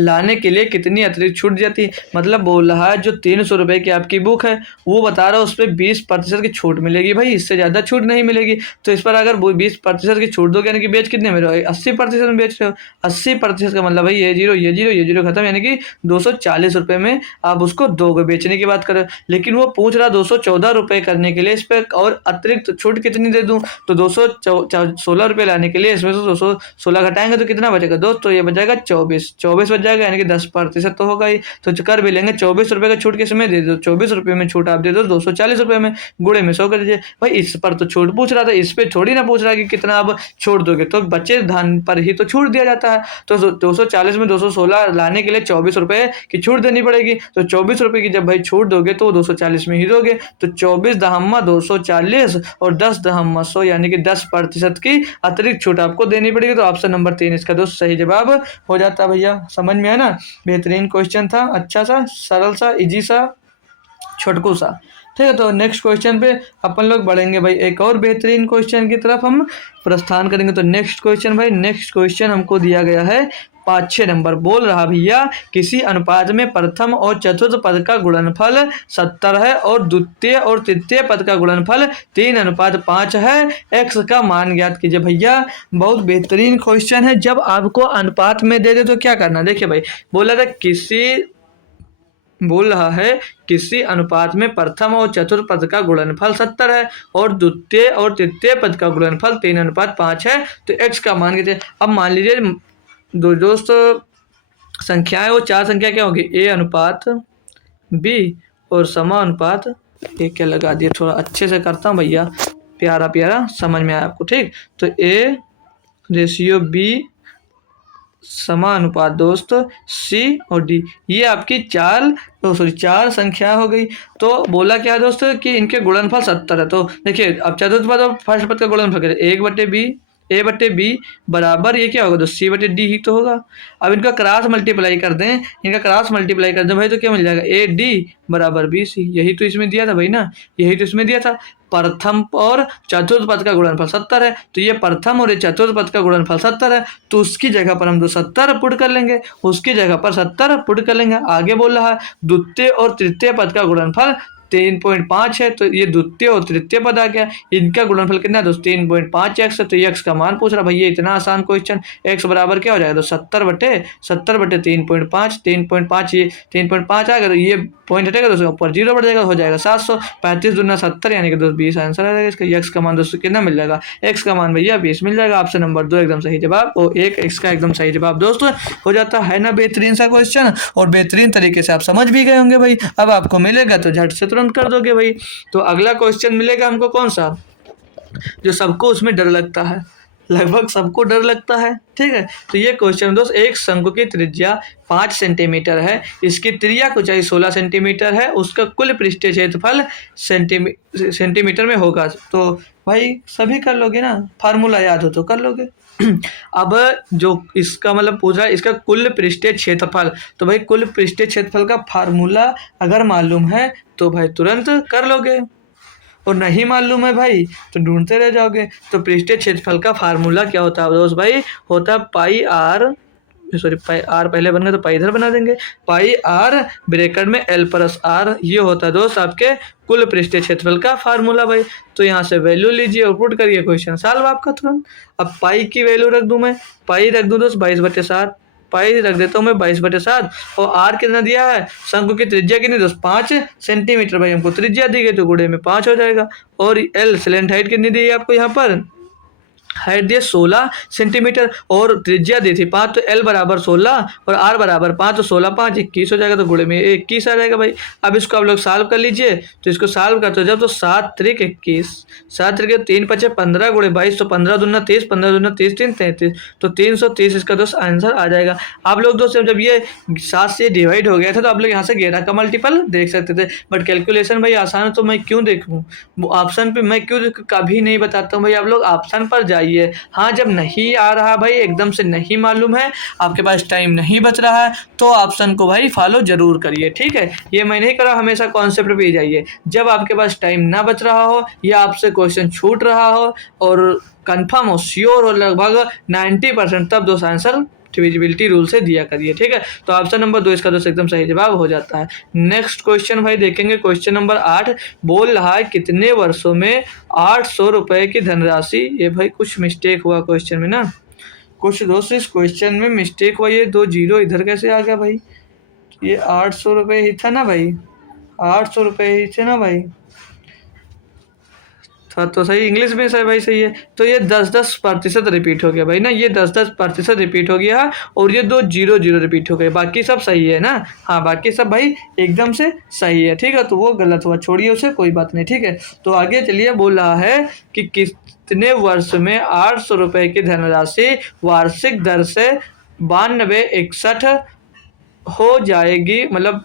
लाने के लिए कितनी अतिरिक्त छूट जाती? मतलब बोल रहा है जो 300 रुपये की आपकी बुक है वो बता रहा है उस पर 20% की छूट मिलेगी भाई, इससे ज़्यादा छूट नहीं मिलेगी। तो इस पर अगर 20% की छूट दोगे यानी कि बेच कितने में रहे हो? 80% में बेच रहे हो। 80% का मतलब भाई ये जीरो खत्म, यानी कि 240 रुपये में आप उसको दोगे, बेचने की बात करें। लेकिन वो पूछ रहा 214 रुपये करने के लिए इस पर और अतिरिक्त छूट कितनी दे दूँ? तो 216 रुपये लाने के लिए इसमें से 216 घटाएंगे तो कितना बचेगा दोस्त? तो ये बचेगा 24 बच जाएगा, यानी कि 10% तो होगा ही। तो कर भी लेंगे 24 रुपये का छूट किस में दे दो, 24 रुपये में छूट आप दे दो 240 रुपये में, गुणे में 100 कर दीजिए। भाई इस पर तो छूट पूछ रहा था, इस पे थोड़ी ना पूछ रहा है कि कितना आप छोड़ दोगे, तो बचे धन पर ही तो छूट दिया जाता है। तो 240 में 216 लाने के लिए 24 रुपये की छूट देनी पड़ेगी। तो 24 रुपये की जब भाई छूट दोगे तो 240 में ही दोगे। तो 24 दहम्मा 240 और 10 दहम्मा 100, यानी कि 10% की अतिरिक्त छूट आपको देनी पड़ेगी। तो ऑप्शन नंबर 3 इसका दोस्त सही जवाब हो जाता है। भैया समझ में है ना, बेहतरीन क्वेश्चन था, अच्छा सा, सरल सा, इजी सा, छोटकू सा। ठीक है, तो नेक्स्ट क्वेश्चन पे अपन लोग बढ़ेंगे भाई, एक और बेहतरीन क्वेश्चन की तरफ हम प्रस्थान करेंगे। तो नेक्स्ट क्वेश्चन भाई, नेक्स्ट क्वेश्चन हमको दिया गया है 5-6 नंबर। बोल रहा भैया किसी अनुपात में प्रथम और चतुर्थ पद का गुणनफल 70 है और द्वितीय और तृतीय पद का गुणनफल 3:5 है, एक्स का मान ज्ञात कीजिए। भैया बहुत बेहतरीन क्वेश्चन है। जब आपको अनुपात में दे दे तो क्या करना, देखिए भाई बोला था बोल रहा है किसी अनुपात में प्रथम और चतुर्थ पद का गुणनफल 70 है और द्वितीय और तृतीय पद का गुणनफल 3:5 है, तो x का मान कीजिए। अब मान लीजिए दो दोस्त संख्याएं, वो 4 संख्या क्या होगी, a अनुपात b और समानुपात a। क्या लगा दिया, थोड़ा अच्छे से करता हूँ भैया, प्यारा प्यारा समझ में आया आपको। ठीक, तो a रेशियो b समानुपात दोस्त C और D, ये आपकी 4 संख्या हो गई। तो बोला क्या दोस्त कि इनके गुणनफल 70 है। तो देखिए अब चतुर्थ पद और फर्स्ट पद का गुणनफल करें, A/B बराबर ये क्या होगा, तो C/D ही तो होगा। अब इनका क्रॉस मल्टीप्लाई कर दें, भाई, तो क्या मिल जाएगा, AD बराबर BC। यही तो इसमें दिया था भाई ना, यही तो इसमें दिया था। प्रथम और चतुर्थ पद का गुणनफल 70 है, तो ये प्रथम और चतुर्थ पद का गुणनफल 70 है, तो उसकी जगह पर हम 270 पुट कर लेंगे, उसकी जगह पर 70 पुट कर लेंगे। आगे बोल रहा है द्वितीय और तृतीय पद का गुणनफल 3.5 है, तो ये द्वितीय और तृतीय पद आ गया, इनका गुणनफल कितना है दोस्त 3.5x है। तो ये x का मान पूछ रहा भैया, इतना आसान क्वेश्चन। x बराबर क्या हो जाएगा, तो 70/3.5, 3.5 ये 3.5 आएगा, तो ये पॉइंट हटेगा तो ऊपर 0 बढ़ जाएगा, हो जाएगा 700। 35 दूना 70, यानी कि दोस्त 20 आंसर आ जाएगा इसका। x का मान दोस्तों कितना मिल जाएगा, x का मान भैया 20 मिल जाएगा। ऑप्शन नंबर 2 एकदम सही जवाब, और एक x का एकदम सही जवाब दोस्तों हो जाता है ना। बेहतरीन सा क्वेश्चन और बेहतरीन तरीके से आप समझ भी गए होंगे भाई। अब आपको मिलेगा तो झट से तुरंत कर दोगे भाई। तो अगला क्वेश्चन मिलेगा हमको कौन सा, जो सबको उसमें डर लगता है, लगभग सबको डर लगता है। ठीक है, तो ये क्वेश्चन दोस्त, एक शंकु की त्रिज्या 5 सेंटीमीटर है, इसकी त्रिज्या की ऊंचाई 16 सेंटीमीटर है, उसका कुल पृष्ठीय क्षेत्रफल सेंटीमीटर में होगा। तो भाई सभी कर लोगे ना, फार्मूला याद हो तो कर लोगे। अब जो इसका मतलब पूछ रहा है इसका कुल पृष्ठीय क्षेत्रफल, तो भाई कुल पृष्ठीय क्षेत्रफल का फार्मूला अगर मालूम है तो भाई तुरंत कर लोगे, और नहीं मालूम है भाई तो ढूंढते रह जाओगे। तो पृष्ठीय क्षेत्रफल का फार्मूला क्या होता है दोस्त भाई, होता है पाई आर पहले बन गया तो पाई इधर बना देंगे, पाई आर ब्रैकेट में L+R, ये होता है दोस्त आपके कुल पृष्ठीय क्षेत्रफल का फार्मूला भाई। तो यहाँ से वैल्यू लीजिए और पुट करिए, क्वेश्चन सॉल्व आपका तुरंत। अब पाई की वैल्यू रख दूं मैं, पाई रख दूं दोस्त 22/7, पाई रख देता हूँ मैं 22/7, और आर कितना दिया है, शंकु की त्रिज्या कितनी दोस्त 5 सेंटीमीटर, भाई हमको त्रिज्या दी गई तो गुणे में 5 हो जाएगा। और एल सिलेंट हाइट कितनी दी है आपको, यहाँ पर हाइट दिए 16 सेंटीमीटर और त्रिज्या दी थी 5, तो एल बराबर 16 और आर बराबर 5, तो 16 5 21 हो जाएगा, तो गुणे में 21 आ जाएगा भाई। अब इसको आप लोग सॉल्व कर लीजिए, तो इसको सॉल्व करते हो जब तो 7 त्रिक 21, 7 त्रिक 3 5 15 गुणे 22, तो 15 दूना 30, 15 दूना 30 3 33, तो 330 इसका दोस्त आंसर आ जाएगा। आप लोग दोस्त जब ये 7 से डिवाइड हो गया था तो आप लोग यहाँ से 11 का मल्टीपल देख सकते थे, बट कैलकुलेशन भाई आसान है तो मैं क्यों देखूँ, ऑप्शन पे मैं क्यों कभी नहीं बताता हूँ भाई, आप लोग ऑप्शन पर जाइए। हाँ, जब नहीं आ रहा भाई, एकदम से नहीं मालूम है, आपके पास टाइम नहीं बच रहा है, तो ऑप्शन को भाई फॉलो जरूर करिए। ठीक है, ये मैं नहीं कर रहा, हमेशा कॉन्सेप्ट पे जाइए। जब आपके पास टाइम ना बच रहा हो या आपसे क्वेश्चन छूट रहा हो और कंफर्म हो, श्योर हो लगभग 90%, तब दोस्त आंसर डिविजिबिलिटी रूल से दिया करिए। ठीक है, तो ऑप्शन नंबर 2 इसका दोस्त एकदम सही जवाब हो जाता है। नेक्स्ट क्वेश्चन भाई देखेंगे, क्वेश्चन नंबर 8 बोल रहा है कितने वर्षों में 800 रुपए की धनराशि, ये भाई कुछ मिस्टेक हुआ क्वेश्चन में ना, कुछ दोस्त इस क्वेश्चन में मिस्टेक हुआ, ये 2 जीरो इधर कैसे आ गया भाई, ये 800 रुपये ही था ना भाई, 800 रुपये ही थे ना भाई, तो सही इंग्लिश में सही भाई, सही है। तो ये 10-10% रिपीट हो गया भाई ना, ये 10-10% रिपीट हो गया और ये 2 0-0 रिपीट हो गए, बाकी सब सही है ना। हाँ, बाकी सब भाई एकदम से सही है, ठीक है। तो वो गलत हुआ, छोड़िए उसे, कोई बात नहीं, ठीक है। तो आगे चलिए, बोल रहा है कि कितने वर्ष में 800 रुपये की धनराशि वार्षिक दर से 9261 हो जाएगी, मतलब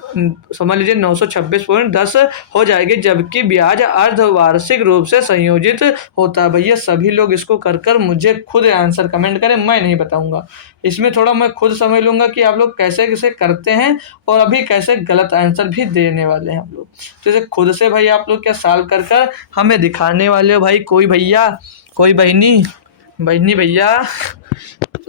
समझ लीजिए 926.10 हो जाएगी, जबकि ब्याज अर्धवार्षिक रूप से संयोजित होता है। भैया सभी लोग इसको कर कर मुझे खुद आंसर कमेंट करें, मैं नहीं बताऊंगा। इसमें थोड़ा मैं खुद समझ लूंगा कि आप लोग कैसे कैसे करते हैं और अभी कैसे गलत आंसर भी देने वाले हैं आप लोग। तो इसे खुद से भाई आप लोग क्या सॉल्व कर कर हमें दिखाने वाले हो भाई। कोई भैया, कोई बहनी भैया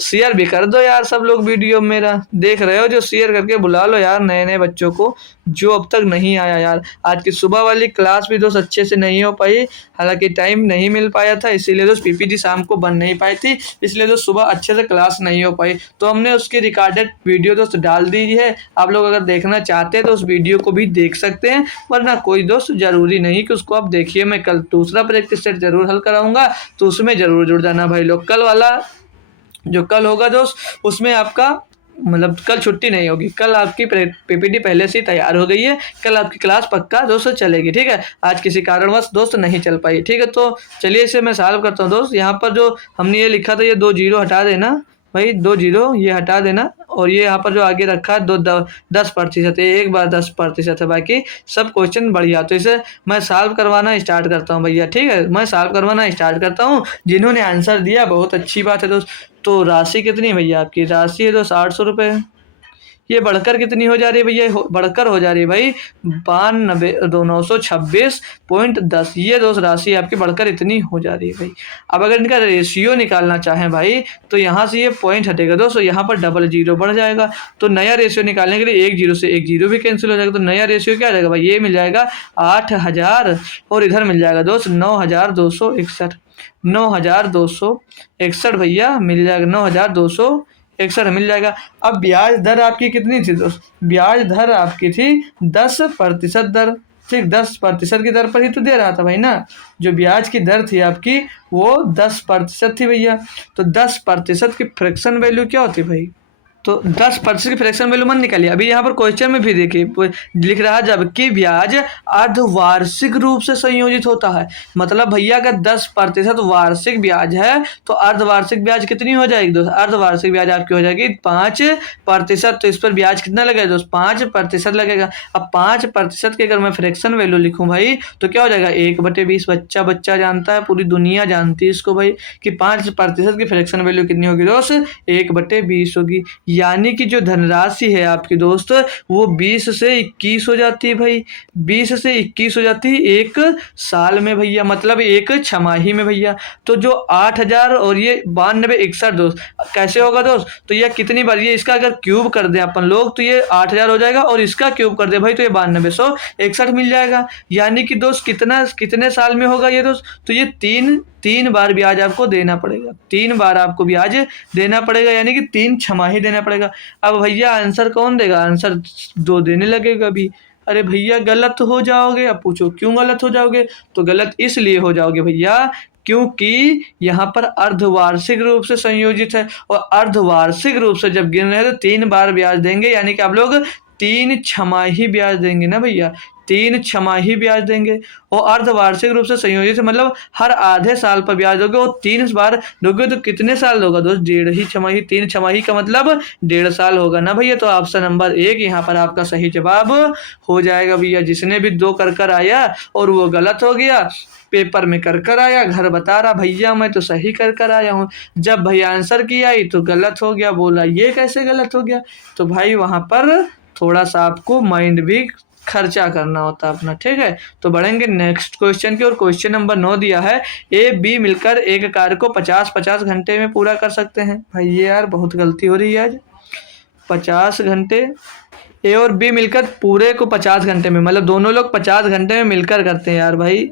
शेयर भी कर दो यार, सब लोग वीडियो मेरा देख रहे हो जो शेयर करके बुला लो यार नए नए बच्चों को जो अब तक नहीं आया यार। आज की सुबह वाली क्लास भी दोस्त अच्छे से नहीं हो पाई, हालांकि टाइम नहीं मिल पाया था, इसीलिए दोस्त पीपीटी शाम को बन नहीं पाई थी, इसलिए दोस्त सुबह अच्छे से क्लास नहीं हो पाई। तो हमने उसकी रिकॉर्डेड वीडियो दोस्त डाल दी है, आप लोग अगर देखना चाहते हैं तो उस वीडियो को भी देख सकते हैं, वरना कोई दोस्त जरूरी नहीं कि उसको आप देखिए। मैं कल दूसरा प्रैक्टिस सेट जरूर हल कराऊंगा, तो उसमें जरूर जुड़ जाना भाई लोग। कल वाला जो कल होगा दोस्त उसमें आपका मतलब कल छुट्टी नहीं होगी, कल आपकी पीपीटी पहले से ही तैयार हो गई है, कल आपकी क्लास पक्का दोस्त चलेगी, ठीक है। आज किसी कारणवश दोस्त नहीं चल पाई, ठीक है। तो चलिए इसे मैं सॉल्व करता हूँ दोस्त। यहाँ पर जो हमने ये लिखा था ये 2 0 हटा देना भाई, 2 0 ये हटा देना, और ये यहाँ पर जो आगे रखा है 10% है, एक बार 10% है, बाकी सब क्वेश्चन बढ़िया। तो इसे मैं सॉल्व करवाना स्टार्ट करता हूँ भैया, ठीक है। मैं सॉल्व करवाना स्टार्ट करता हूँ, जिन्होंने आंसर दिया बहुत अच्छी बात है दोस्त। तो राशि कितनी है भैया आपकी? राशि है दोस्त 800 रुपये। ये बढ़कर कितनी हो जा रही है भैया? बढ़कर हो जा रही है भाई 926.10। ये दोस्त राशि आपकी बढ़कर इतनी हो जा रही है भाई। अब अगर इनका रेशियो निकालना चाहें भाई तो यहाँ से ये पॉइंट हटेगा दोस्तों, यहाँ पर डबल जीरो बढ़ जाएगा। तो नया रेशियो निकालने के लिए 1 0 से 1 0 भी कैंसिल हो जाएगा। तो नया रेशियो क्या आ जाएगा भाई? ये मिल जाएगा 8000 और इधर मिल जाएगा दोस्त 9261। 9261 भैया मिल जाएगा, 9261 मिल जाएगा। अब ब्याज दर आपकी कितनी थी दोस्त? ब्याज दर आपकी थी 10% दर, ठीक। 10% की दर पर ही तो दे रहा था भाई ना। जो ब्याज की दर थी आपकी वो 10% थी भैया। तो 10% की फ्रैक्शन वैल्यू क्या होती भाई? तो 10% की फ्रैक्शन वैल्यू मत निकालिए। अभी यहाँ पर क्वेश्चन में भी देखिए लिख रहा है जबकि ब्याज अर्धवार्षिक रूप से संयोजित होता है। मतलब भैया अगर 10% वार्षिक ब्याज है तो अर्धवार्षिक ब्याज कितनी हो जाएगी दोस्त? अर्धवार्षिक ब्याज आपकी हो जाएगी 5%। तो इस पर ब्याज कितना लगेगा दोस्त? 5% लगेगा। अब 5% की अगर मैं फ्रैक्शन वैल्यू लिखूं भाई तो क्या हो जाएगा? 1/20। बच्चा जानता है, पूरी दुनिया जानती है इसको भाई कि 5% की फ्रैक्शन वैल्यू कितनी होगी दोस्त? 1/20 होगी। यानी कि जो धनराशि है आपकी दोस्त वो 20 से 21 हो जाती है भाई। 20 से 21 हो जाती है एक साल में भैया, मतलब एक छमाही में भैया। तो जो 8000 और ये 9261 दोस्त कैसे होगा दोस्त? तो ये कितनी बार, ये इसका अगर क्यूब कर दें अपन लोग तो ये 8000 हो जाएगा, और इसका क्यूब कर दे भाई तो ये 9261 मिल जाएगा। यानी कि दोस्त कितने साल में होगा ये दोस्त? तो ये तीन बार ब्याज आपको देना पड़ेगा, 3 बार आपको ब्याज देना पड़ेगा, यानी कि 3 छमाही देना पड़ेगा। अब भैया आंसर कौन देगा? आंसर 2 देने लगेगा अभी। अरे भैया गलत हो जाओगे। अब पूछो क्यों गलत हो जाओगे? तो गलत इसलिए हो जाओगे भैया क्योंकि यहाँ पर अर्धवार्षिक रूप से संयोजित है, और अर्धवार्षिक रूप से जब गिन रहे हैं तो 3 बार ब्याज देंगे, यानी कि आप लोग 3 छमाही ब्याज देंगे ना भैया, 3 छमाही ब्याज देंगे। और अर्धवार्षिक रूप से संयोजित मतलब हर आधे साल पर ब्याज दोगे, और 3 बार दोगे तो कितने साल होगा दोस्त? 1.5 छमाही। 3 छमाही का मतलब 1.5 साल होगा ना भैया। तो ऑप्शन नंबर 1 यहाँ पर आपका सही जवाब हो जाएगा भैया। जिसने भी 2 कर आया और वो गलत हो गया, पेपर में कर आया, घर बता रहा भैया मैं तो सही कर आया हूँ, जब भैया आंसर किया आई तो गलत हो गया, बोला ये कैसे गलत हो गया? तो भाई वहाँ पर थोड़ा सा आपको माइंड भी खर्चा करना होता है अपना, ठीक है। तो बढ़ेंगे नेक्स्ट क्वेश्चन की, और क्वेश्चन नंबर 9 दिया है ए बी मिलकर एक कार्य को 50-50 घंटे में पूरा कर सकते हैं। भाई ये यार बहुत गलती हो रही है आज। 50 घंटे, ए और बी मिलकर पूरे को 50 घंटे में, मतलब दोनों लोग 50 घंटे में मिलकर करते हैं यार भाई।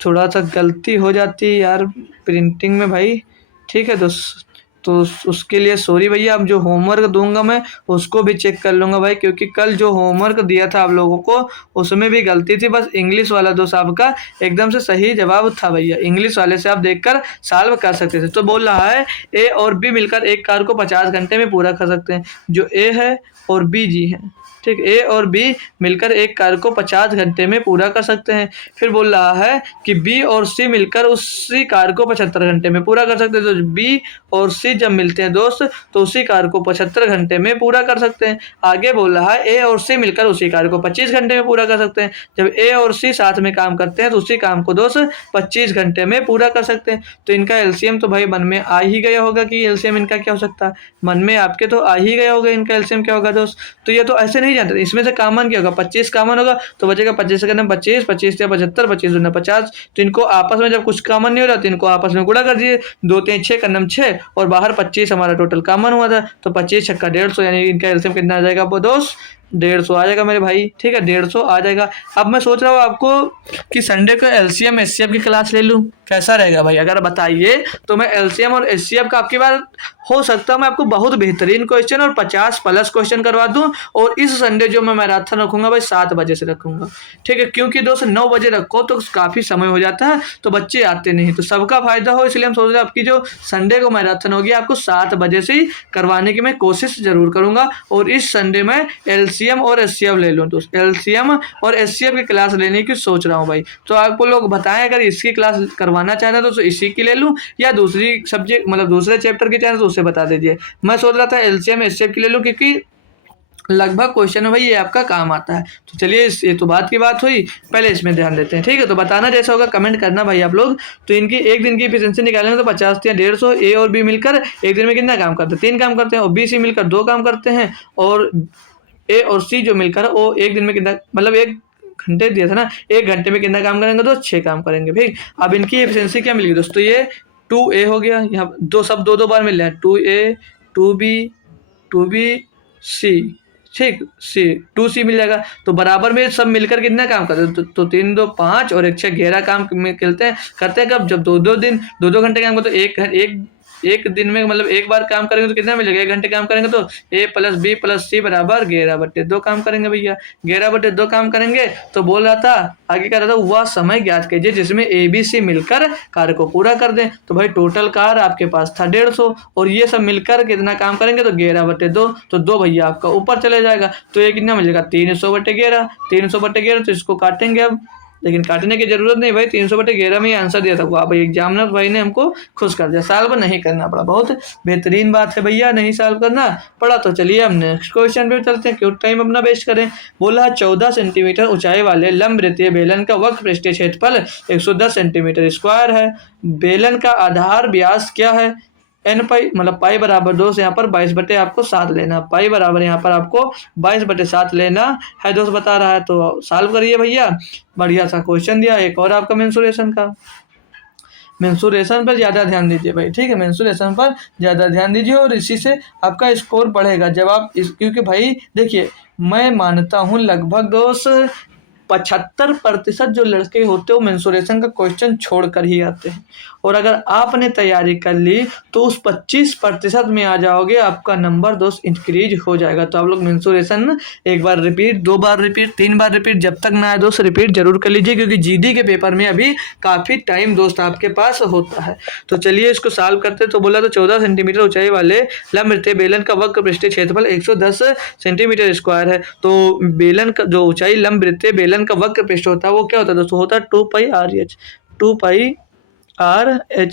थोड़ा सा गलती हो जाती है यार प्रिंटिंग में भाई, ठीक है दोस्त। तो उसके लिए सॉरी भैया। अब जो होमवर्क दूंगा मैं उसको भी चेक कर लूँगा भाई, क्योंकि कल जो होमवर्क दिया था आप लोगों को उसमें भी गलती थी। बस इंग्लिश वाला दोस्त आपका एकदम से सही जवाब था भैया, इंग्लिश वाले से आप देखकर सॉल्व कर सकते थे। तो बोल रहा है ए और बी मिलकर एक कार्य को 50 घंटे में पूरा कर सकते हैं। जो ए है और बी जी है, ठीक, ए और बी मिलकर एक कार्य को 50 घंटे में पूरा कर सकते हैं। फिर बोल रहा है कि बी और सी मिलकर उसी कार्य को 75 घंटे में पूरा कर सकते हैं। तो बी और सी जब मिलते हैं दोस्त तो उसी कार्य को 75 घंटे में पूरा कर सकते हैं। आगे बोल रहा है ए और सी मिलकर उसी कार्य को 25 घंटे में पूरा कर सकते हैं। जब ए और सी साथ में काम करते हैं तो उसी काम को दोस्त 25 घंटे में पूरा कर सकते हैं। तो इनका एलसीएम तो भाई मन में आ ही गया होगा कि एलसीएम इनका क्या हो सकता है, मन में आपके तो आ ही गया होगा इनका एलसीएम क्या होगा दोस्त। तो ये तो ऐसे नहीं जानते, इसमें से कॉमन क्या होगा, 25 कॉमन होगा तो बचेगा 25 से करना 25, 25 या 75, 25 दूना 50। तो इनको आपस में जब कुछ कॉमन नहीं हो रहा तो इनको आपस में गुणा कर दीजिए, 2 3 6 करना 6 और बाहर 25 हमारा टोटल कॉमन हुआ था। तो 25 छक्का 150, यानी इनका एलसीएम कितना आ जाएगा वो दोस्त 150 आ जाएगा मेरे भाई, ठीक है 150 आ जाएगा। अब मैं सोच रहा हूँ आपको कि संडे को एलसीएम एचसीएफ की क्लास ले लूँ, कैसा रहेगा भाई, अगर बताइए तो मैं एलसीएम और एचसीएफ का आपकी बार हो सकता है मैं आपको बहुत बेहतरीन क्वेश्चन और 50+ क्वेश्चन करवा दूं। और इस संडे जो मैं मैराथन रखूंगा भाई 7 बजे से रखूंगा, ठीक है, क्योंकि दोस्त 9 बजे रखो तो काफ़ी समय हो जाता है तो बच्चे आते नहीं, तो सबका फायदा हो, इसलिए हम सोच रहे हैं आपकी जो संडे को मैराथन होगी आपको 7 बजे से ही करवाने की मैं कोशिश जरूर करूंगा। और इस संडे में एलसीएम और एचसीएफ ले लूँ, तो एलसीएम और एचसीएफ की क्लास लेने की सोच रहा हूँ भाई। तो आपको लोग बताएं अगर इसकी क्लास करवाना चाहते हैं तो इसी की ले लूँ या दूसरी सब्जेक्ट मतलब दूसरे चैप्टर की चाहे तो उसे बता दीजिए। मैं सोच रहा था एलसीएम एचसीएफ की ले लूँ क्योंकि लगभग क्वेश्चन में भाई ये आपका काम आता है। तो चलिए ये तो बात की बात हुई, पहले इसमें ध्यान देते हैं, ठीक है। तो बताना जैसा होगा कमेंट करना भाई आप लोग। तो इनकी एक दिन की एफिशिएंसी निकालेंगे तो 50 या 150। ए और बी मिलकर एक दिन में कितना काम करते हैं, 3 काम करते हैं। और बी सी मिलकर 2 काम करते हैं। और ए और सी जो मिलकर वो एक दिन में कितना मतलब 1 घंटे दिया था ना, 1 घंटे में कितना काम करेंगे तो 6 काम करेंगे भाई। अब इनकी एफिशिएंसी क्या मिलेगी दोस्तों, ये 2A हो गया, यहाँ दो सब 2 2 बार मिल रहे हैं, 2A 2B C, ठीक, सी 2C मिल जाएगा। तो बराबर में सब मिलकर कितना काम करते हैं तो 3 2 5 और 1 6 11 काम में करते हैं कब, जब 2 घंटे काम करते तो एक दिन में मतलब एक बार काम करेंगे तो कितना मिलेगा, 1 घंटे काम करेंगे तो A + B + C बराबर 11/2 काम करेंगे भैया, 11/2 काम करेंगे। तो बोल रहा था आगे कह रहा था वह समय ज्ञात कीजिए जिसमें ABC मिलकर कार्य को पूरा कर दें। तो भाई टोटल कार्य आपके पास था 150 और ये सब मिलकर कितना काम करेंगे तो 11/2, तो 2 भैया आपका ऊपर चले जाएगा। तो ये कितना मिलेगा 300/11, 300/11। तो इसको काटेंगे अब, लेकिन काटने की जरूरत नहीं भाई, 300/11 में ही आंसर दिया था। वाह भाई एग्जामिनर भाई ने हमको खुश कर दिया, सॉल्व नहीं करना पड़ा, बहुत बेहतरीन बात है भैया, नहीं सॉल्व करना पड़ा। तो चलिए हम नेक्स्ट क्वेश्चन पे चलते हैं, क्यों टाइम अपना वेस्ट करें। बोला 14 सेंटीमीटर ऊंचाई वाले लंबवृत्तीय बेलन का वक्र पृष्ठीय क्षेत्रफल 110 सेंटीमीटर स्क्वायर है। बेलन का आधार व्यास क्या है, n पाई मतलब पाई बराबर 2 से यहाँ पर 22 आपको 7 लेना, पाई बराबर यहाँ पर आपको 22/7 लेना है दोस्त बता रहा है। तो सॉल्व करिए भैया, बढ़िया सा क्वेश्चन दिया। एक और आपका मेंसुरेशन का, मेंसुरेशन पर ज़्यादा ध्यान दीजिए भाई, ठीक है, मेंसुरेशन पर ज़्यादा ध्यान दीजिए और इसी से आपका स्कोर बढ़ेगा जब आप क्योंकि भाई देखिए मैं मानता हूँ लगभग दोस्त 75% जो लड़के होते हैं वो मेंसुरेशन का क्वेश्चन छोड़ कर ही आते हैं। और अगर आपने तैयारी कर ली तो उस 25% में आ जाओगे, आपका नंबर दोस्त इंक्रीज हो जाएगा। तो आप लोग मेंसुरेशन एक बार रिपीट, 2 बार रिपीट, 3 बार रिपीट, जब तक ना आए दोस्त रिपीट जरूर कर लीजिए, क्योंकि जीडी के पेपर में अभी काफ़ी टाइम दोस्त आपके पास होता है। तो चलिए इसको सॉल्व करते हैं। तो बोला तो 14 सेंटीमीटर ऊंचाई वाले लंबवृत्तीय बेलन का वक्र पृष्ठीय क्षेत्रफल 110 सेंटीमीटर स्क्वायर है। तो बेलन का जो ऊंचाई लंबवृत्तीय बेलन का वक्र पृष्ठ होता है वो क्या होता है दोस्तों, होता है 2πRH, 2πRH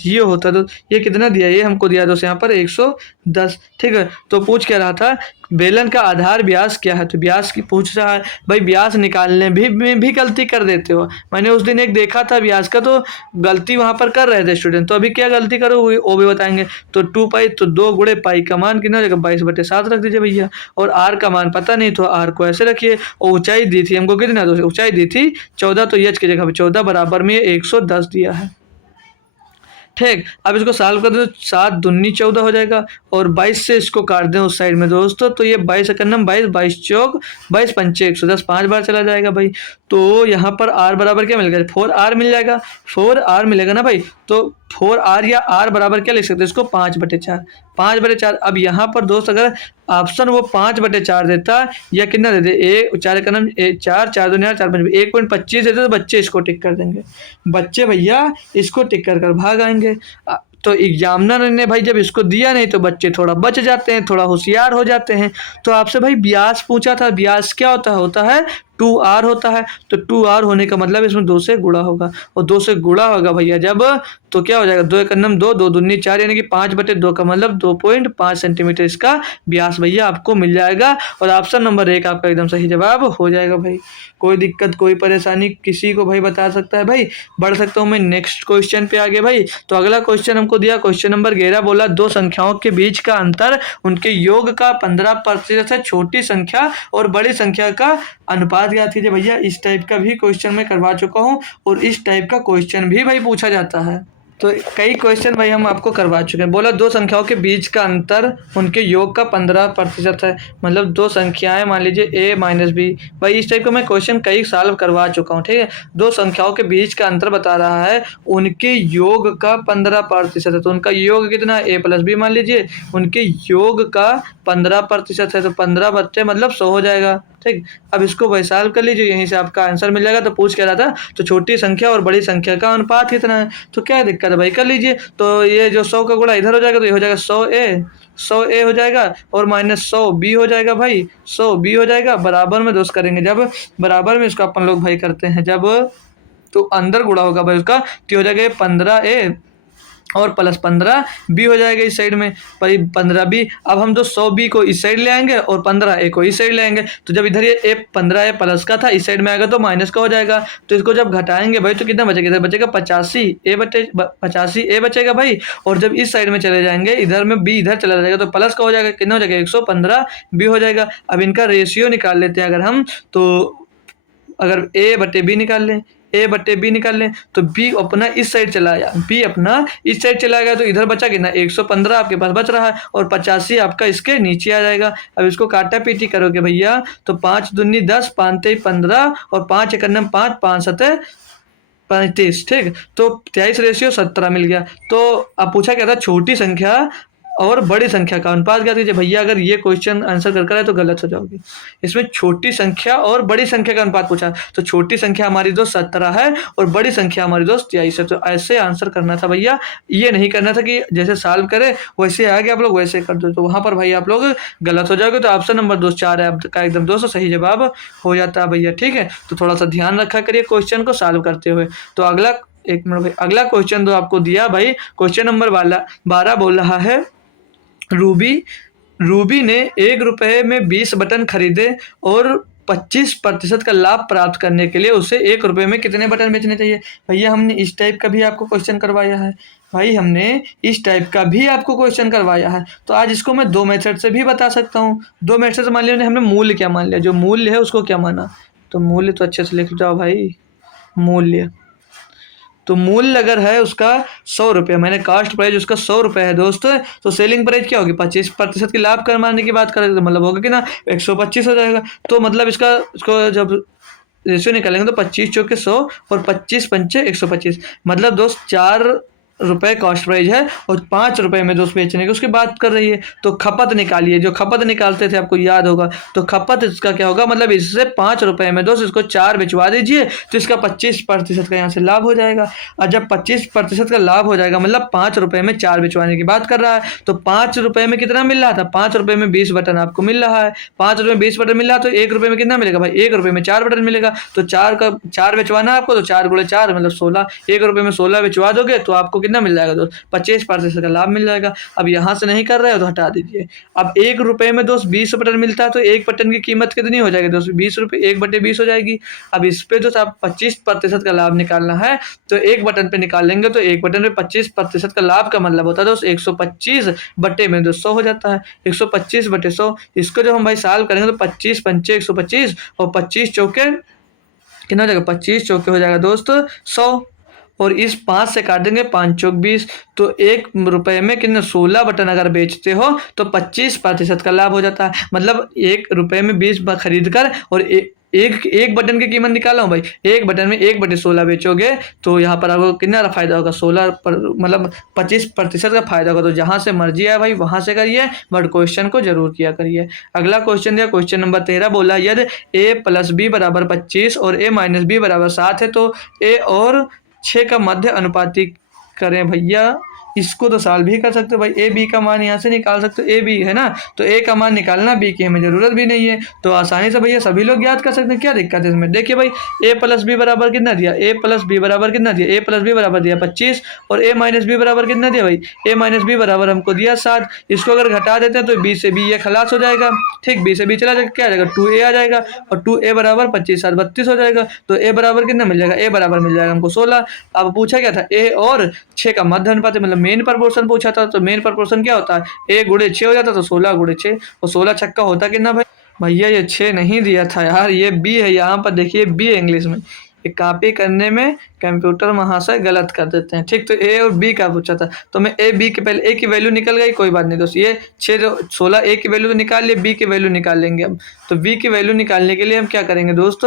ये होता है। तो ये कितना दिया, ये हमको दिया दोस्त यहाँ पर 110, ठीक है। तो पूछ क्या रहा था बेलन का आधार व्यास क्या है, तो व्यास की पूछ रहा है भाई। व्यास निकालने भी गलती कर देते हो, मैंने उस दिन एक देखा था व्यास का, तो गलती वहाँ पर कर रहे थे स्टूडेंट। तो अभी क्या गलती करो वो भी बताएंगे। तो 2π तो 2 गुणे पाई का मान कितना हो जाएगा 22/7 रख दीजिए भैया। और आर का मान पता नहीं तो आर को ऐसे रखिए। और ऊंचाई दी थी हमको कितना, तो ऊंचाई दी थी 14, तो एच की जगह 14 बराबर में 110 दिया है, ठीक। अब इसको सॉल्व कर दो, 7 दूनी 14 हो जाएगा और 22 से इसको काट दें उस साइड में दोस्तों। तो ये 22 करना 22 चौक 22 पंचे 110, 5 बार चला जाएगा भाई। तो यहाँ पर r बराबर क्या मिलेगा, 4r मिल जाएगा, 4r मिलेगा ना भाई। तो 4r या r बराबर क्या लिख सकते हैं इसको 5/4, 5/4। अब यहाँ पर दोस्त अगर ऑप्शन वो 5/4 देता या कितना देते, ए 4 का नाम 4, 4 दूनी 4, 5 1.25 देते तो बच्चे इसको टिक कर देंगे, बच्चे भैया इसको टिक कर कर भाग आएंगे। तो एग्जामिनर ने भाई जब इसको दिया नहीं तो बच्चे थोड़ा बच जाते हैं, थोड़ा होशियार हो जाते हैं। तो आपसे भाई ब्याज पूछा था, ब्याज क्या होता है 2r होता है। तो 2r होने का मतलब इसमें 2 से गुणा होगा, और 2 से गुणा होगा भैया जब, तो क्या हो जाएगा 2 एक नम 2, 2 दूनी 4 यानी कि 5/2 का मतलब 2.5 सेंटीमीटर इसका व्यास भैया आपको मिल जाएगा। और ऑप्शन नंबर 1 आपका एकदम सही जवाब हो जाएगा भाई। कोई दिक्कत कोई परेशानी किसी को भाई बता सकता है भाई। बढ़ सकता हूँ मैं नेक्स्ट क्वेश्चन पे आगे भाई। तो अगला क्वेश्चन हमको दिया क्वेश्चन नंबर 11, बोला दो संख्याओं के बीच का अंतर उनके योग का 15% है, छोटी संख्या और बड़ी संख्या का अनुपात ज्ञात कीजिए। भैया इस टाइप का भी क्वेश्चन मैं करवा चुका हूँ और इस टाइप का क्वेश्चन भी भाई पूछा जाता है। तो कई क्वेश्चन भाई हम आपको करवा चुके हैं। बोला दो संख्याओं के बीच का अंतर उनके योग का 15% है, मतलब दो संख्याएं मान लीजिए a माइनस बी। भाई इस टाइप का मैं क्वेश्चन कई साल करवा चुका हूँ, ठीक है। दो संख्याओं के बीच का अंतर बता रहा है, उनके योग का 15% है, तो उनका योग कितना a प्लस बी मान लीजिए, उनके योग का 15% है, तो 15 बच्चे मतलब 100 हो जाएगा, ठीक। अब इसको भाई सॉल्व कर लीजिए, यहीं से आपका आंसर मिल जाएगा। तो पूछ क्या रहा था, तो छोटी संख्या और बड़ी संख्या का अनुपात कितना है, तो क्या दिक्कत है भाई कर लीजिए। तो ये जो 100 का गुणा इधर हो जाएगा तो ये हो जाएगा 100a हो जाएगा और माइनस 100b हो जाएगा भाई, 100b हो जाएगा। बराबर में दोस्त करेंगे, जब बराबर में इसको अपन लोग भाई करते हैं जब, तो अंदर गुणा होगा भाई उसका, तो हो जाएगा 15a और प्लस 15b हो जाएगा इस साइड में भाई 15b। अब हम जो 100b को इस साइड ले आएंगे और 15a को इस साइड ले आएंगे, तो जब इधर ये 15a प्लस का था इस साइड में आएगा तो माइनस का हो जाएगा। तो इसको जब घटाएंगे भाई तो कितना बचेगा, इधर बचेगा 85a बचेगा भाई। और जब इस साइड में चले जाएंगे इधर में b इधर चला जाएगा तो प्लस का हो जाएगा, कितना हो जाएगा 115b हो जाएगा। अब इनका रेशियो निकाल लेते हैं अगर हम, तो अगर a/b निकाल लें, a/b निकाल लें तो b अपना इस साइड चला आया, b अपना इस साइड चला गया तो इधर बचा कितना 115 आपके पास बच रहा है और 85 आपका इसके नीचे आ जाएगा। अब इसको काटा पीटी करोगे भैया तो 5 दूनी 10, 5 तेई 15 और 5 एक 5, 5 सतह 35, ठीक। तो 23:17 मिल गया। तो अब पूछा क्या था, छोटी संख्या और बड़ी संख्या का अनुपात क्या कीजिए। भैया अगर ये क्वेश्चन आंसर कर है तो गलत हो जाओगे, इसमें छोटी संख्या और बड़ी संख्या का अनुपात पूछा, तो छोटी संख्या हमारी दोस्त 17 है और बड़ी संख्या हमारी दोस्त 23 है। तो ऐसे आंसर करना था भैया, ये नहीं करना था कि जैसे सॉल्व करे वैसे आगे आप लोग वैसे कर दो, तो वहां पर भाई आप लोग गलत हो जाओगे। तो ऑप्शन नंबर दोस्त 4 है आपका एकदम दोस्तों सही जवाब हो जाता है भैया, ठीक है। तो थोड़ा सा ध्यान रखा करिए क्वेश्चन को सॉल्व करते हुए। तो अगला एक मिनट भाई, अगला क्वेश्चन तो आपको दिया भाई, क्वेश्चन नंबर 12 बोल रहा है, रूबी ने 1 रुपए में 20 बटन खरीदे और 25% का लाभ प्राप्त करने के लिए उसे 1 रुपए में कितने बटन बेचने चाहिए। भैया हमने इस टाइप का भी आपको क्वेश्चन करवाया है, भाई हमने इस टाइप का भी आपको क्वेश्चन करवाया है। तो आज इसको मैं 2 मेथड से भी बता सकता हूँ। 2 मेथड से मान लिया हमने मूल्य क्या मान लिया, जो मूल्य है उसको क्या माना, तो मूल्य तो अच्छे से लिख जाओ भाई, मूल्य तो मूल्य अगर है उसका 100 रुपये, मैंने कास्ट प्राइस उसका 100 रुपये है दोस्त, तो सेलिंग प्राइस क्या होगी 25% की लाभ करवाने की बात करें तो मतलब होगा कि ना 125 हो जाएगा। तो मतलब इसको जब रेशियो निकालेंगे तो 25 चौके 100 और 25 पंचे 125, मतलब दोस्त 4 रुपये कॉस्ट प्राइस है और 5 रुपये में दोस्त बेचने की उसकी बात कर रही है। तो खपत निकालिए, जो खपत निकालते थे आपको याद होगा, तो खपत इसका क्या होगा, मतलब इससे 5 रुपये में दोस्त इसको 4 बेचवा दीजिए तो इसका 25% का यहाँ से लाभ हो जाएगा। और जब 25% का लाभ हो जाएगा मतलब 5 रुपये में 4 बेचवाने की बात कर रहा है, तो 5 रुपये में कितना मिल रहा था, 5 रुपये में 20 बटन आपको मिल रहा है, 5 रुपये में 20 बटन मिल रहा है, तो 1 रुपये में कितना मिलेगा भाई, 1 रुपये में 4 बटन मिलेगा। तो 4 बेचवाना है आपको, तो 4 गुणे 4 मतलब 16, 1 रुपये में 16 बेचवा दोगे तो आपको कितना मिल जाएगा दोस्त 25% का लाभ मिल जाएगा। अब यहाँ से नहीं कर रहे हो तो हटा दीजिए। अब 1 रुपये में दोस्त 20 बटन मिलता है तो एक बटन की कीमत कितनी हो जाएगी दोस्त, 20 रुपये, 1/20 हो जाएगी। अब इस पे दोस्त आप 25% का लाभ निकालना है तो एक बटन पे निकाल लेंगे, तो एक बटन पे 25% का लाभ का मतलब होता है दोस्त 125 बटे में दोस्त 100 हो जाता है, 125 बटे 100। इसको जब हम भाई सॉल्व करेंगे तो 25 पंचे 125 और 25 चौके कितना हो जाएगा, 25 चौके हो जाएगा दोस्त 100 और इस 5 से काट देंगे 5 चौक 20, तो 1 रुपये में कितने 16 बटन अगर बेचते हो तो 25% का लाभ हो जाता है। मतलब 1 रुपये में 20 खरीद कर और एक एक बटन की कीमत निकाला हूँ भाई, एक बटन में 1/16 बेचोगे तो यहाँ पर आपको कितना फायदा होगा, 16 पर मतलब 25% का फायदा होगा। तो जहाँ से मर्जी आए भाई वहां से करिए, बट क्वेश्चन को जरूर किया करिए। अगला क्वेश्चन दिया, क्वेश्चन नंबर 13 बोला यदि a+b बराबर 25 और a-b बराबर 7 है तो a और 6 का मध्य अनुपाती करें भैया। इसको तो सॉल्व भी कर सकते हो भाई, ए बी का मान यहाँ से निकाल सकते हो, ए बी है ना, तो ए का मान निकालना, बी की हमें जरूरत भी नहीं है, तो आसानी से भैया सभी लोग याद कर सकते हैं। क्या दिक्कत है इसमें, देखिए भाई a+b बराबर कितना दिया, a+b बराबर कितना दिया, a+b बराबर दिया 25 और a-b बराबर कितना दिया भाई, a-b बराबर हमको दिया 7। इसको अगर घटा देते हैं तो b से b ये खलास हो जाएगा, ठीक, b से b चला जाएगा, क्या आ जाएगा 2a आ जाएगा, और 2a बराबर 25 7 32 हो जाएगा। तो a बराबर कितना मिल जाएगा, a बराबर मिल जाएगा हमको 16। अब पूछा क्या था, a और 6 का मध्य अनुपात मतलब मेन प्रपोर्शन पूछा था, तो मेन प्रपोर्शन क्या होता है, a गुणे 6 हो जाता, तो 16 गुणे 6, और 16 छक्का होता कितना भाई, भैया ये 6 नहीं दिया था यार, ये बी है, यहाँ पर देखिए बी है इंग्लिश में, ये कॉपी करने में कंप्यूटर महाशय गलत कर देते हैं, ठीक। तो ए और बी का पूछा था, तो मैं ए बी के पहले ए की वैल्यू निकल गई, कोई बात नहीं दोस्त, ये 16 ए की वैल्यू तो निकाल लिए, बी की वैल्यू निकाल लेंगे अब। तो बी की वैल्यू निकालने के लिए हम क्या करेंगे दोस्त,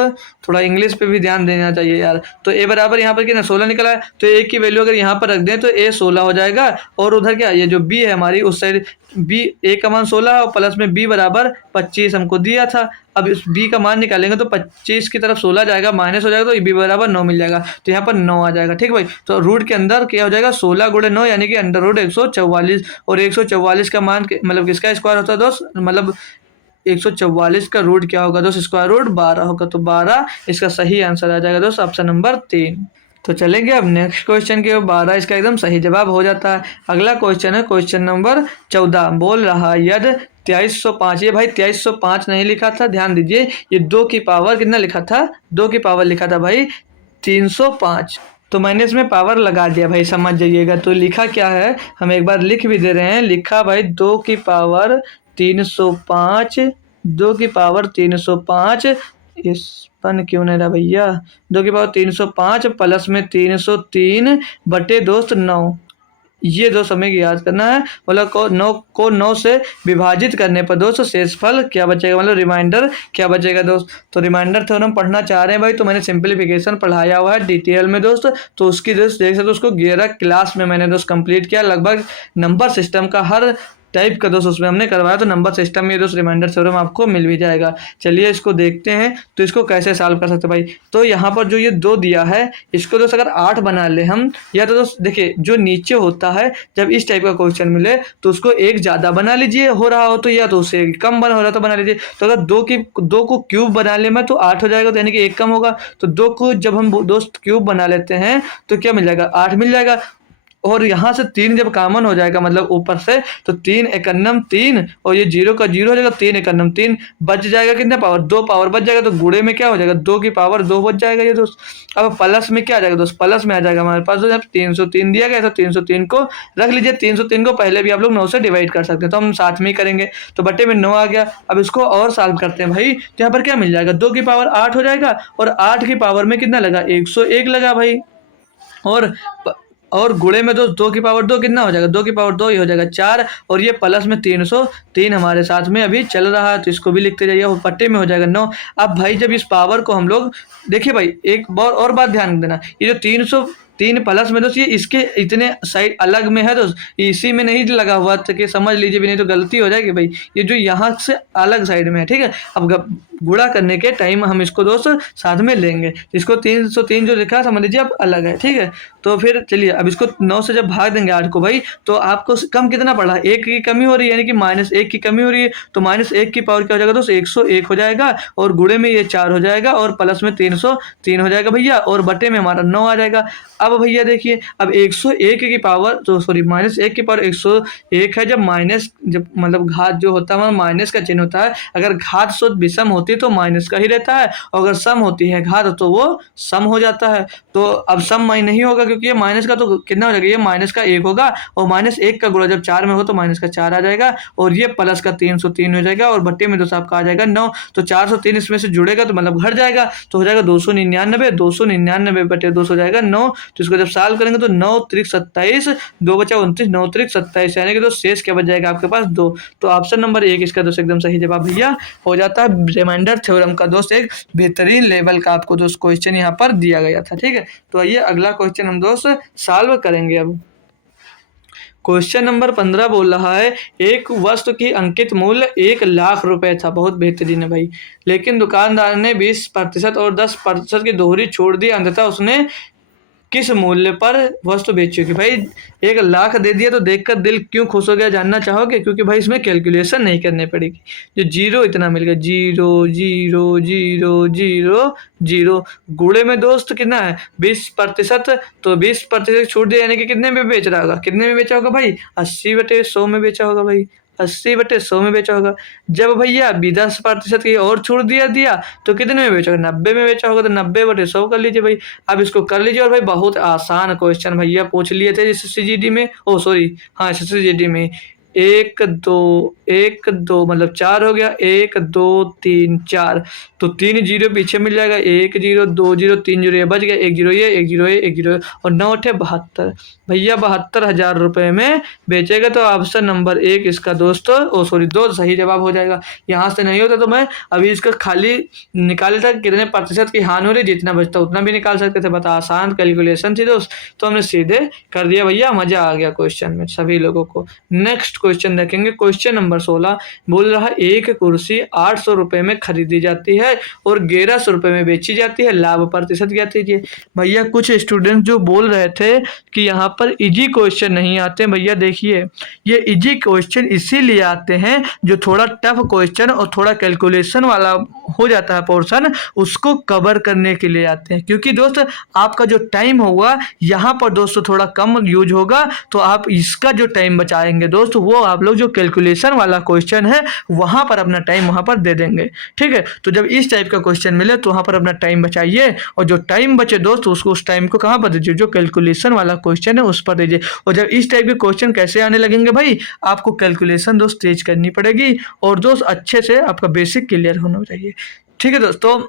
थोड़ा इंग्लिश पे भी ध्यान देना चाहिए यार। तो ए बराबर यहाँ पर कितना 16 निकला है, तो ए की वैल्यू अगर यहाँ पर रख दें तो ए 16 हो जाएगा, और उधर क्या ये जो बी है हमारी उस साइड बी, ए का मान 16 है और प्लस में बी बराबर 25 हमको दिया था। अब इस बी का मान निकालेंगे तो 25 की तरफ 16 जाएगा, माइनस हो जाएगा, तो बी बराबर 9 मिल जाएगा, तो यहाँ पर 9 आ जाएगा, ठीक भाई। तो रूट के अंदर क्या हो जाएगा 16 गुणे 9 यानी कि अंडर रूट 144, और 144 का मान मतलब किसका स्क्वायर होता है दोस्त, मतलब 144 का रूट क्या होगा दोस्त, स्क्वायर रूट 12 होगा, तो 12 इसका सही आंसर आ जाएगा दोस्त, ऑप्शन नंबर 3। तो चलेंगे अब नेक्स्ट क्वेश्चन के, 12 इसका एकदम सही जवाब हो जाता है। अगला क्वेश्चन है क्वेश्चन नंबर 14, बोल रहा यदि 2305, ये भाई 2305 नहीं लिखा था, ध्यान दीजिए, ये 2 की पावर कितना लिखा था, 2 की पावर लिखा था भाई 305, तो मैंने इसमें पावर लगा दिया भाई, समझ जाइएगा। तो लिखा क्या है हम एक बार लिख भी दे रहे हैं, लिखा भाई 2 की पावर 305, 2 की पावर 305, इस पन क्यों नहीं रहा भैया, 2 की पावर 305 प्लस में 303 बटे दोस्त 9, ये दोस्त हमें याद करना है। मतलब को 9 से विभाजित करने पर दोस्त शेषफल क्या बचेगा, मतलब रिमाइंडर क्या बचेगा दोस्त। तो रिमाइंडर थ्योरम पढ़ना चाह रहे हैं भाई, तो मैंने सिंपलीफिकेशन पढ़ाया हुआ है डिटेल में दोस्त, तो उसकी दोस्त देख सकते हो, उसको 11 क्लास में मैंने दोस्त कंप्लीट किया, लगभग नंबर सिस्टम का हर टाइप का दोस्त उसमें हमने करवाया, तो नंबर सिस्टम में दोस्त रिमाइंडर थ्योरम आपको मिल भी जाएगा। चलिए इसको देखते हैं, तो इसको कैसे सॉल्व कर सकते हैं भाई। तो यहाँ पर जो ये 2 दिया है, इसको दोस्त अगर 8 बना ले हम, या तो दोस्त देखिए जो नीचे होता है जब इस टाइप का क्वेश्चन मिले तो उसको एक ज़्यादा बना लीजिए हो रहा हो तो, या तो उससे कम बना हो रहा तो बना लीजिए। तो अगर 2 को क्यूब बना ले मैं तो 8 हो जाएगा, तो यानी कि 1 कम होगा, तो 2 को जब हम दोस्त क्यूब बना लेते हैं तो क्या मिल जाएगा 8 मिल जाएगा, और यहाँ से 3 जब कॉमन हो जाएगा मतलब ऊपर से, तो 3 एकन्नम 3 और ये 0 का 0 हो जाएगा, 3 एकन्नम 3 बच जाएगा, कितने पावर 2 पावर बच जाएगा, तो गुणे में क्या हो जाएगा 2 की पावर 2 बच जाएगा ये दोस्त। अब प्लस में क्या आ जाएगा दोस्त, प्लस में आ जाएगा हमारे पास जब 303 दिया गया, तो 303 को रख लीजिए, 303 को पहले भी आप लोग 9 से डिवाइड कर सकते हैं, तो हम साथ में ही करेंगे, तो बट्टे में 9 आ गया। अब इसको और सॉल्व करते हैं भाई, तो यहाँ पर क्या मिल जाएगा 2 की पावर 8 हो जाएगा, और 8 की पावर में कितना लगा 101 लगा भाई, और गुणे में दोस्त 2 की पावर 2 कितना हो जाएगा, 2 की पावर 2 ही हो जाएगा 4, और ये प्लस में 303 हमारे साथ में अभी चल रहा है, तो इसको भी लिखते जाइए, वो पट्टे में हो जाएगा 9। अब भाई जब इस पावर को हम लोग देखिए भाई, एक और बात ध्यान देना, ये जो 303 प्लस में दोस्त ये इसके इतने साइड अलग में है दोस्त, इसी में नहीं लगा हुआ था कि समझ लीजिए, भी नहीं तो गलती हो जाएगी भाई, ये जो यहाँ से अलग साइड में है, ठीक है। अब गुणा करने के टाइम हम इसको दोस्त साथ में लेंगे, इसको 303 जो लिखा है समझ लीजिए अब अलग है, ठीक है। तो फिर चलिए अब इसको 9 से जब भाग देंगे 8 को भाई, तो आपको कम कितना पड़ा, 1 की कमी हो रही है, यानी कि -1 की कमी हो रही है, तो -1 की पावर क्या हो जाएगा दोस्त 101 हो जाएगा, और गुणे में ये 4 हो जाएगा, और प्लस में 303 हो जाएगा भैया, और बटे में हमारा 9 आ जाएगा। अब भैया देखिए, अब 101 की पावर तो सॉरी -1 की पावर 101 है, जब मतलब घात जो होता है माइनस का चिन्ह होता है, अगर घात शुद्ध विषम होती है तो माइनस का ही रहता है, और अगर सम होती है घात तो वो सम हो जाता है। तो अब सम नहीं होगा क्योंकि ये माइनस का तो कितना हो जाएगा, ये माइनस का 1 होगा, और -1 का गुणा जब 4 में होगा तो माइनस का 4 आ जाएगा, और ये प्लस का 303 हो जाएगा, और बट्टे में दोस्त आपका आ जाएगा 9, तो 403 इसमें से जुड़ेगा तो मतलब घट जाएगा, तो हो जाएगा 299 बटे 2 हो जाएगा 9। तो इसको जब सॉल्व करेंगे तो 9 त्रिक 27, 2 बचा 29, 9 त्रिक 27, यानी कि तो शेष क्या बच जाएगा आपके पास 2। तो ऑप्शन नंबर 1 इसका दोस्त एकदम सही जवाब भैया हो जाता है। रिमाइंडर रिमाइंडर थ्योरम का दोस्त एक बेहतरीन लेवल का आपको दोस्त क्वेश्चन यहाँ पर दिया गया था। ठीक है, तो आइए अगला क्वेश्चन हम दोस्त सॉल्व करेंगे। अब क्वेश्चन नंबर 15 बोल रहा है, एक वस्तु की अंकित मूल्य 1,00,000 रुपए था। बहुत बेहतरीन है भाई, लेकिन दुकानदार ने 20% और 10% की दोहरी छोड़ दी, अंततः उसने किस मूल्य पर वस्तु बेची होगी। भाई 1,00,000 दे दिया तो देखकर दिल क्यों खुश हो गया, जानना चाहोगे? क्योंकि भाई इसमें कैलकुलेशन नहीं करनी पड़ेगी। जो जीरो इतना मिल गया, zero zero zero zero zero, गुणे में दोस्त कितना है 20%, तो 20% छूट दिया यानी कि कितने में बेच रहा होगा, कितने में बेचा होगा भाई 80/100 में बेचा होगा भाई, 80/100 में बेचा होगा। जब भैया 10% की और छूट दिया तो कितने में बेचा होगा, 90 में बेचा होगा, तो 90/100 कर लीजिए भाई। अब इसको कर लीजिए। और भाई बहुत आसान क्वेश्चन भैया पूछ लिए थे एसएससीजीडी में, ओ सॉरी हाँ एसएससीजीडी में। 1 2 मतलब 4 हो गया, 1 2 3 4, तो 3 जीरो पीछे मिल जाएगा, 1 0 2 0 3 जीरो ये बच गया, 1 0 ये 1 0 ये 1 0 और 9 8 72। भैया 72,000 रुपए में बेचेगा, तो ऑप्शन नंबर 1 इसका दोस्तों ओ सॉरी 2 सही जवाब हो जाएगा। यहाँ से नहीं होता तो मैं अभी इसका खाली निकाल लेता कितने प्रतिशत की हानि हो रही, जितना बचता उतना भी निकाल सकते थे। बता आसान कैलकुलेशन थी दोस्त, तो हमने सीधे कर दिया भैया, मजा आ गया क्वेश्चन में सभी लोगों को। नेक्स्ट क्वेश्चन देखेंगे, क्वेश्चन नंबर 16 बोल रहा है, एक कुर्सी 800 रुपए में खरीदी जाती है और 1100 रुपए में बेची जाती है, लाभ प्रतिशत ज्ञात कीजिए। भैया कुछ स्टूडेंट जो बोल रहे थे कि यहाँ पर इजी क्वेश्चन नहीं आते, भैया देखिए ये इजी क्वेश्चन इसीलिए आते हैं जो थोड़ा टफ क्वेश्चन और थोड़ा कैलकुलेशन वाला हो जाता है पोर्शन, उसको कवर करने के लिए आते हैं। क्योंकि दोस्त आपका जो टाइम होगा यहाँ पर दोस्तों थोड़ा कम यूज होगा, तो आप इसका जो टाइम बचाएंगे दोस्त वो आप लोग जो कैलकुलेशन वाला क्वेश्चन है वहां पर अपना टाइम वहां पर दे देंगे। ठीक है, तो जब इस टाइप का क्वेश्चन मिले तो वहां पर अपना टाइम बचाइए, और जो टाइम बचे दोस्त उसको उस टाइम को कहां पर दीजिए, जो कैलकुलेशन वाला क्वेश्चन है उस पर दीजिए। और जब इस टाइप के क्वेश्चन कैसे आने लगेंगे भाई, आपको कैलकुलेशन दोस्त तेज करनी पड़ेगी और दोस्त अच्छे से आपका बेसिक क्लियर होना चाहिए। ठीक है दोस्तों,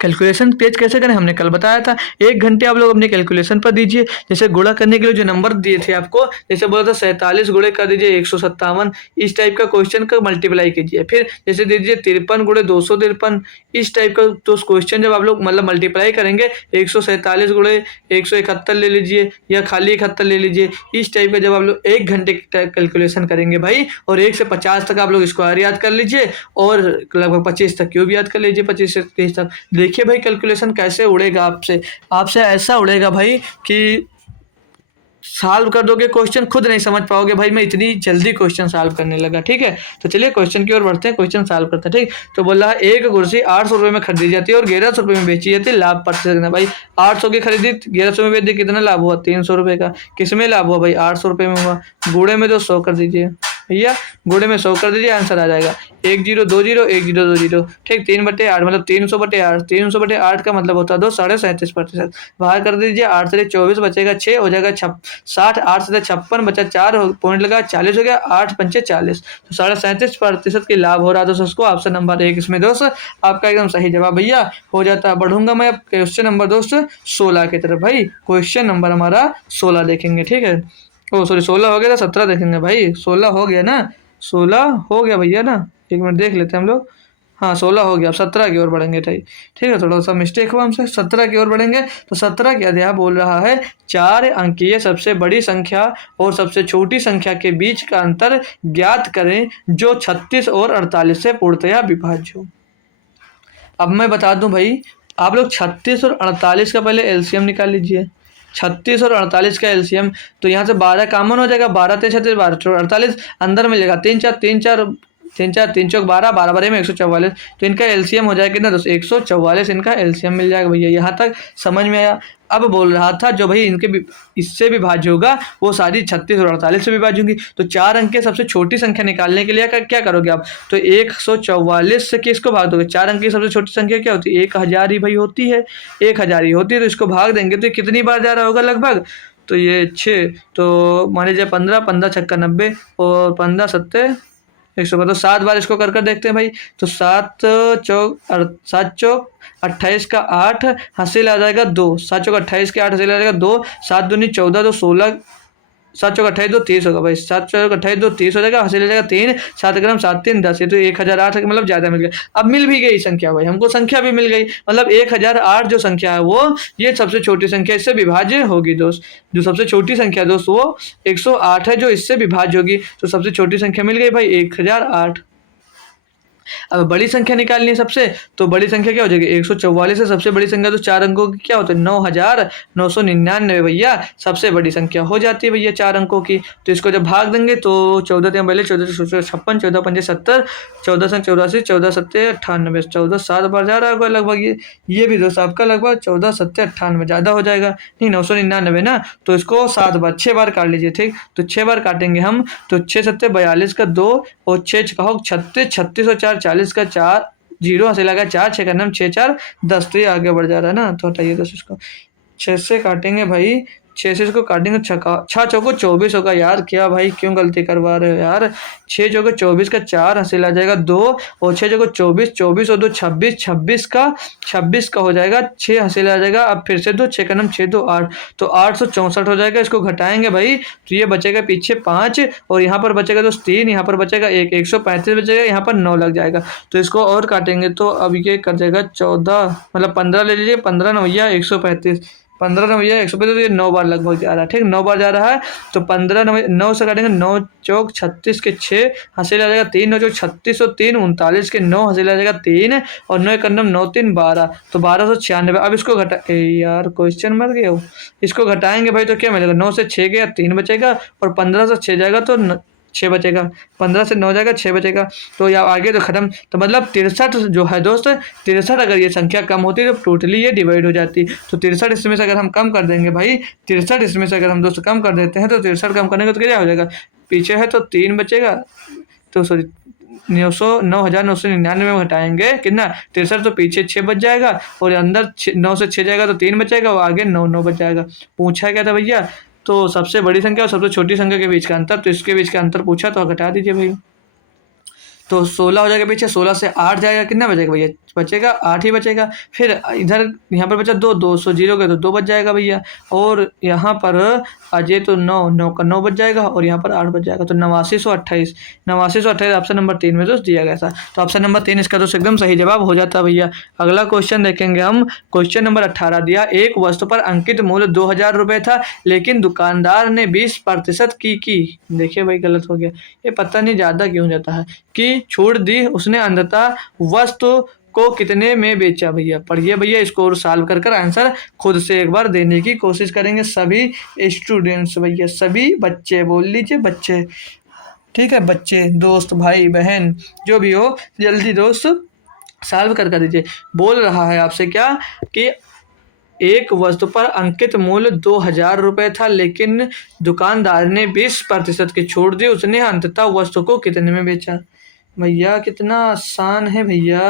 कैलकुलेशन तेज कैसे करें हमने कल बताया था। 1 घंटे आप लोग अपने कैलकुलेशन पर दीजिए। जैसे गुणा करने के लिए जो नंबर दिए थे आपको, जैसे बोला था 47 गुणे कर दीजिए 157, इस टाइप का क्वेश्चन का मल्टीप्लाई कीजिए। फिर जैसे दीजिए 53 गुणे 253, इस टाइप का तो क्वेश्चन जब आप लोग मतलब मल्टीप्लाई करेंगे 147 गुणे 171 ले लीजिए या खाली 71 ले लीजिए। इस टाइप का जब आप लोग 1 घंटे कैलकुलेशन करेंगे भाई, और 1 से 50 तक आप लोग स्क्वायर याद कर लीजिए और लगभग 25 तक क्यूब याद कर लीजिए, 25 से 30 तक। देखिए भाई कैलकुलेशन कैसे उड़ेगा आपसे ऐसा उड़ेगा भाई कि सॉल्व कर दोगे क्वेश्चन खुद नहीं समझ पाओगे भाई मैं इतनी जल्दी क्वेश्चन सॉल्व करने लगा। ठीक है, तो चलिए क्वेश्चन की ओर बढ़ते हैं, क्वेश्चन सॉल्व करते हैं। ठीक, तो बोल रहा है एक कुर्सी 800 रुपये में खरीदी जाती है और 1100 रुपये में बेची जाती है, लाभ प्रतिशत। भाई 800 की खरीदी 1100 में बेच दी, कितना लाभ हुआ 300 रुपये का। किसमें लाभ हुआ भाई 800 रुपये में हुआ। गुणे में तो 100 कर दीजिए भैया, गुणे में 100 कर दीजिए, आंसर आ जाएगा 1 0 2 0 1 0 2 0। ठीक, 3/8 मतलब 300/8, 300/8 का मतलब होता है 37.5%। बाहर कर दीजिए, 8 से 24 बचेगा 6 हो जाएगा 60, 8 से 56 बचा 4 पॉइंट लगा 40 हो गया, 8 पंचे 40, तो 37.5% की लाभ हो रहा है दोस्तों। उसको ऑप्शन नंबर 1 इसमें दोस्त आपका एकदम सही जवाब भैया हो जाता है। बढ़ूंगा मैं अब क्वेश्चन नंबर दोस्त 16 की तरफ। भाई क्वेश्चन नंबर हमारा 16 देखेंगे। ठीक है, ओ सॉरी 16 हो गया था, 17 देखेंगे भाई। 16 हो गया ना, 16 हो गया भैया ना, 1 मिनट देख लेते हैं हम लोग। हाँ 16 हो गया, अब 17 की ओर बढ़ेंगे। ठीक है, थोड़ा सा मिस्टेक हुआ हमसे, 17 की ओर बढ़ेंगे। तो 17 क्या दिया बोल रहा है, 4 अंकीय सबसे बड़ी संख्या और सबसे छोटी संख्या के बीच का अंतर ज्ञात करें जो 36 और 48 से पूर्णतया विभाज्य हो। अब मैं बता दूं भाई, आप लोग 36 और 48 का पहले एलसीएम निकाल लीजिए। 36 और 48 का एलसीएम, तो यहाँ से 12 कॉमन हो जाएगा, 12 3 36 12 48 अंदर मिलेगा 3 4 3 4 3 4 3 चौक 12, 12 12 में 144, तो इनका एलसीएम हो जाएगा कितना दोस्तों 144, इनका एलसीएम मिल जाएगा भैया। यहाँ तक समझ में आया। अब बोल रहा था जो भाई इनके इससे विभाज्य होगा वो सारी 36 और 48 से विभाज्य होंगी। तो 4 अंक के सबसे छोटी संख्या निकालने के लिए क्या करोगे आप, तो 144 से किसको भाग दोगे, 4 अंक की सबसे छोटी संख्या क्या होती है 1000 ही भाई होती है, 1000 ही होती है, तो इसको भाग देंगे तो कितनी बार जा रहा होगा लगभग, तो ये 6, तो मान लीजिए 15 15 छक्का 90 और 15 सत्ते 100, तो 7 बार इसको कर देखते हैं भाई। तो 7 चौक 28 का 8 हासिल आ जाएगा 2, 7 चौक 28 के 8 हासिल आ जाएगा 2, 7 दूनी 14 तो 16 7 चौक 28 2 30 होगा भाई, 7 चौक 28 2 30 हो जाएगा, हासिल हो जाएगा 3, 7 ग्राम 7 3 10, ये तो 1008 है, मतलब ज़्यादा मिल गया। अब मिल भी गई संख्या भाई, हमको संख्या भी मिल गई, मतलब 1008 जो संख्या है वो ये सबसे छोटी संख्या इससे विभाज्य होगी दोस्त। जो सबसे छोटी संख्या दोस्त वो 108 है जो इससे विभाज्य होगी, तो सबसे छोटी संख्या मिल गई भाई 1008। अब बड़ी संख्या निकालनी है सबसे, तो बड़ी संख्या क्या हो जाएगी 144 है सबसे बड़ी संख्या, तो 4 अंकों की क्या होता है 9999 भैया सबसे बड़ी संख्या हो जाती है भैया 4 अंकों की। तो इसको जब भाग देंगे तो 14 दिन पहले 1456, 14 पंजे 70, 14 से 84, 14 सत्ते 98, 14 7 बार जा रहा होगा लगभग, ये भी दोस्त आपका लगभग 14 सत्ते 98 ज़्यादा हो जाएगा, नहीं 999 ना, तो इसको 7 बार 6 बार काट लीजिए ठीक। तो 6 बार काटेंगे हम, तो 6 सत्ते 42 का 2 और 6 कहो 36, 36 और 4 40 का 4, जीरो हासिल लगा 4, 6 का नाम 6 4 10, तो ये आगे बढ़ जा रहा है ना, तो हटाइए 10 इसको, 6 से काटेंगे भाई, 6 से इसको काटेंगे, 6 चौको 24 होगा यार, क्या भाई क्यों गलती करवा रहे हो यार, 6 चौको 24 का 4 हासिल आ जाएगा 2, और 6 चौको 24, 24 और 2 26, 26 का हो जाएगा 6 हासिल आ जाएगा, अब फिर से 2, 6 का नाम 6 2 8, तो 864 हो जाएगा। इसको घटाएंगे भाई तो ये बचेगा पीछे 5, और यहाँ पर बचेगा दोस्त 3, यहाँ पर बचेगा 1, 135 बचेगा, यहाँ पर 9 लग जाएगा, तो इसको और काटेंगे तो अब ये कर जाएगा 14, मतलब 15 ले लीजिए, 15 नवैया 135, 15 नवैया 135, तो ये 9 बार लगभग जा रहा है ठीक, 9 बार जा रहा है, तो 15 9 से काटेंगे, 9 चौक 36 के 6 हासिल आ जाएगा 3, 9 चौक 36 और 3 39 के 9 हासिल आ जाएगा 3, और 9 का नाम 9 3 12, तो 1296। अब इसको घटा यार क्वेश्चन मर गया, इसको घटाएंगे भाई तो क्या मिलेगा, 9 से 6 गया 3 बचेगा, और 15 से 6 जाएगा तो 6 बचेगा, 15 से 9 जाएगा 6 बचेगा, तो या आगे तो खत्म, तो मतलब 63 जो है दोस्त 63, अगर ये संख्या कम होती है तो टोटली ये डिवाइड हो जाती, तो 63 इसमें से अगर हम कम कर देंगे भाई, 63 इसमें से अगर हम दोस्त कम कर देते हैं तो 63 कम करने का तो क्या हो जाएगा, पीछे है तो 3 बचेगा, तो सॉरी 9999 में घटाएंगे कितना 63, तो पीछे 6 बच जाएगा, और अंदर 9 से 6 जाएगा तो 3 बचेगा, और आगे 9 9 बच जाएगा। पूछा क्या था भैया, तो सबसे बड़ी संख्या और सबसे छोटी संख्या के बीच का अंतर, तो इसके बीच का अंतर पूछा तो घटा दीजिए भाई, तो 16 हो जाएगा पीछे, 16 से 8 जाएगा, कितना बचेगा भैया, बचेगा 8 ही बचेगा, फिर इधर यहाँ पर बचा 2, 200 जीरो के तो 2 बच जाएगा भैया, और यहाँ पर अजय तो 9, 9 का 9 बच जाएगा, और यहाँ पर 8 बच जाएगा, तो 8928, 8928 ऑप्शन नंबर 3 में दोस्त दिया गया था, तो ऑप्शन नंबर 3 इसका दोस्त एकदम सही जवाब हो जाता है भैया। अगला क्वेश्चन देखेंगे हम, क्वेश्चन नंबर 18 दिया, एक वस्तु पर अंकित मूल्य 2000 रुपये था, लेकिन दुकानदार ने 20% की देखिए भाई गलत हो गया, ये पता नहीं ज़्यादा क्यों जाता है, कि छोड़ दी उसने, अंततः वस्तु को कितने में बेचा भैया, पढ़िए भैया इसको और सॉल्व कर कर आंसर खुद से एक बार देने की कोशिश करेंगे सभी स्टूडेंट्स भैया, सभी बच्चे बोल लीजिए बच्चे, ठीक है बच्चे दोस्त भाई बहन जो भी हो, जल्दी दोस्त सॉल्व कर दीजिए। बोल रहा है आपसे क्या कि एक वस्तु पर अंकित मूल्य 2000 रुपये था, लेकिन दुकानदार ने 20% की छूट दी, उसने अंततः वस्तु को कितने में बेचा। भैया कितना आसान है भैया,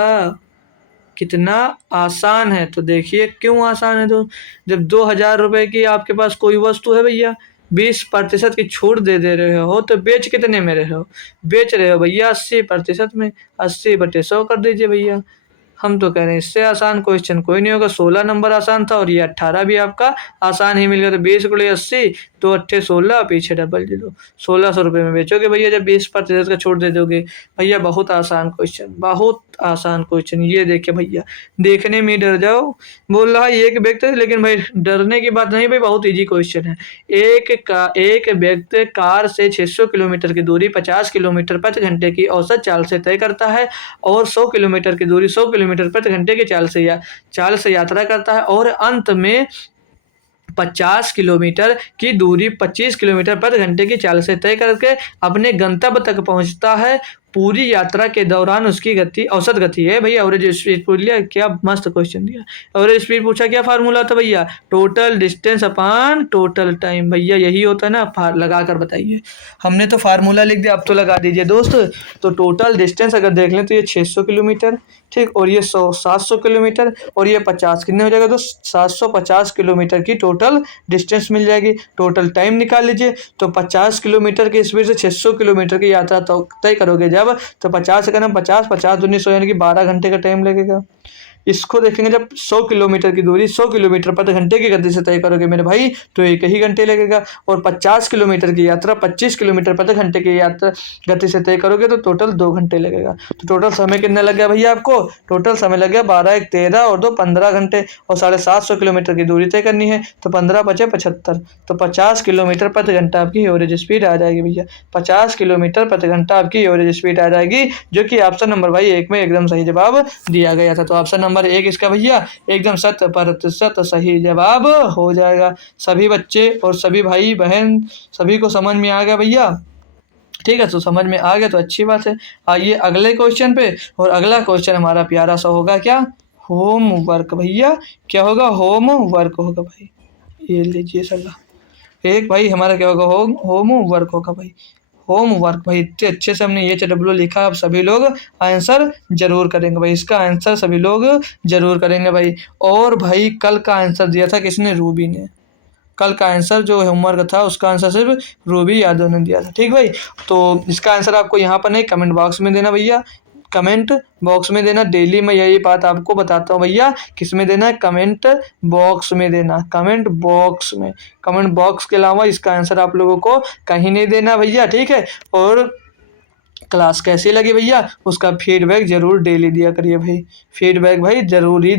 कितना आसान है, तो देखिए क्यों आसान है, तो जब 2000 रुपये की आपके पास कोई वस्तु है भैया, 20% की छूट दे रहे हो, तो बेच कितने में रहे हो, बेच रहे हो भैया 80% में, 80/100 कर दीजिए भैया। हम तो कह रहे हैं इससे आसान क्वेश्चन कोई नहीं होगा, 16 नंबर आसान था और ये 18 भी आपका आसान ही मिल गया, तो 20 गुणे 80 तो 8 16, पीछे डबल दे दो, 1600 रुपये में बेचोगे भैया जब 20% का छूट दे दोगे भैया। बहुत आसान क्वेश्चन, बहुत आसान क्वेश्चन, ये देखिए भैया देखने में डर जाओ, बोल रहा है एक व्यक्ति, लेकिन भाई डरने की बात नहीं भाई, बहुत ईजी क्वेश्चन है। एक व्यक्ति कार से 600 किलोमीटर की दूरी 50 किलोमीटर प्रति घंटे की औसत चाल से तय करता है, और 100 किलोमीटर की दूरी 100 किलोमीटर प्रति घंटे की चाल से यात्रा करता है, और अंत में 50 किलोमीटर की दूरी 25 किलोमीटर प्रति घंटे की चाल से तय करके अपने गंतव्य तक पहुंचता है। पूरी यात्रा के दौरान उसकी गति औसत गति है भैया, एवरेज स्पीड पूछ लिया, क्या मस्त क्वेश्चन दिया। एवरेज स्पीड पूछा, क्या फार्मूला था भैया, total distance upon total time, भैया यही होता है ना, लगा कर बताइए। हमने तो फार्मूला लिख दिया, अब तो लगा दीजिए दोस्त। तो टोटल डिस्टेंस अगर देख लें तो ये 600 किलोमीटर ठीक, और ये 700 किलोमीटर, और ये 50 कितने हो जाएगा दोस्त, 750 किलोमीटर की टोटल डिस्टेंस मिल जाएगी। टोटल टाइम निकाल लीजिए, तो 50 किलोमीटर की स्पीड से 600 किलोमीटर की यात्रा तय करोगे जब, तो 50 से करना 50 50 1900 यानी कि 12 घंटे का टाइम लगेगा। इसको देखेंगे जब 100 किलोमीटर की दूरी 100 किलोमीटर प्रति घंटे की गति से तय करोगे मेरे भाई तो 1 ही घंटे लगेगा, और 50 किलोमीटर की यात्रा 25 किलोमीटर प्रति घंटे की यात्रा गति से तय करोगे तो टोटल 2 घंटे लगेगा। तो टोटल समय कितना लग गया भैया आपको? टोटल समय लग गया 12 1 13 और 2 15 घंटे, और 750 किलोमीटर की दूरी तय करनी है तो 15 बचे 75, तो 50 किलोमीटर प्रति घंटा आपकी एवरेज स्पीड आ जाएगी भैया। 50 किलोमीटर प्रति घंटा आपकी एवरेज स्पीड आ जाएगी, जो कि ऑप्शन नंबर भाई 1 में एकदम सही जवाब दिया गया था। तो ऑप्शन नंबर 1 इसका भैया एकदम 100% सही जवाब हो जाएगा। सभी बच्चे और सभी भाई बहन सभी को समझ में आ गया भैया? ठीक है, तो समझ में आ गया तो अच्छी बात है। आइए अगले क्वेश्चन पे, और अगला क्वेश्चन हमारा प्यारा सा होगा क्या? होमवर्क भैया। क्या होगा? होमवर्क होगा भाई। ये लीजिए सलाह। एक भाई हमारा क्या होगा? होमवर्क होगा भाई। होमवर्क भाई इतने अच्छे से हमने HW लिखा, अब सभी लोग आंसर जरूर करेंगे भाई। इसका आंसर सभी लोग जरूर करेंगे भाई। और भाई कल का आंसर दिया था किसने? रूबी ने। कल का आंसर जो होमवर्क था उसका आंसर सिर्फ रूबी यादव ने दिया था। ठीक भाई, तो इसका आंसर आपको यहाँ पर नहीं, कमेंट बॉक्स में देना भैया। कमेंट बॉक्स में देना। डेली मैं यही बात आपको बताता हूँ भैया, किस में देना है? कमेंट बॉक्स में देना। कमेंट बॉक्स में, कमेंट बॉक्स के अलावा इसका आंसर आप लोगों को कहीं नहीं देना भैया। ठीक है, और क्लास कैसी लगी भैया उसका फीडबैक जरूर डेली दिया करिए भाई। फीडबैक भाई जरूर ही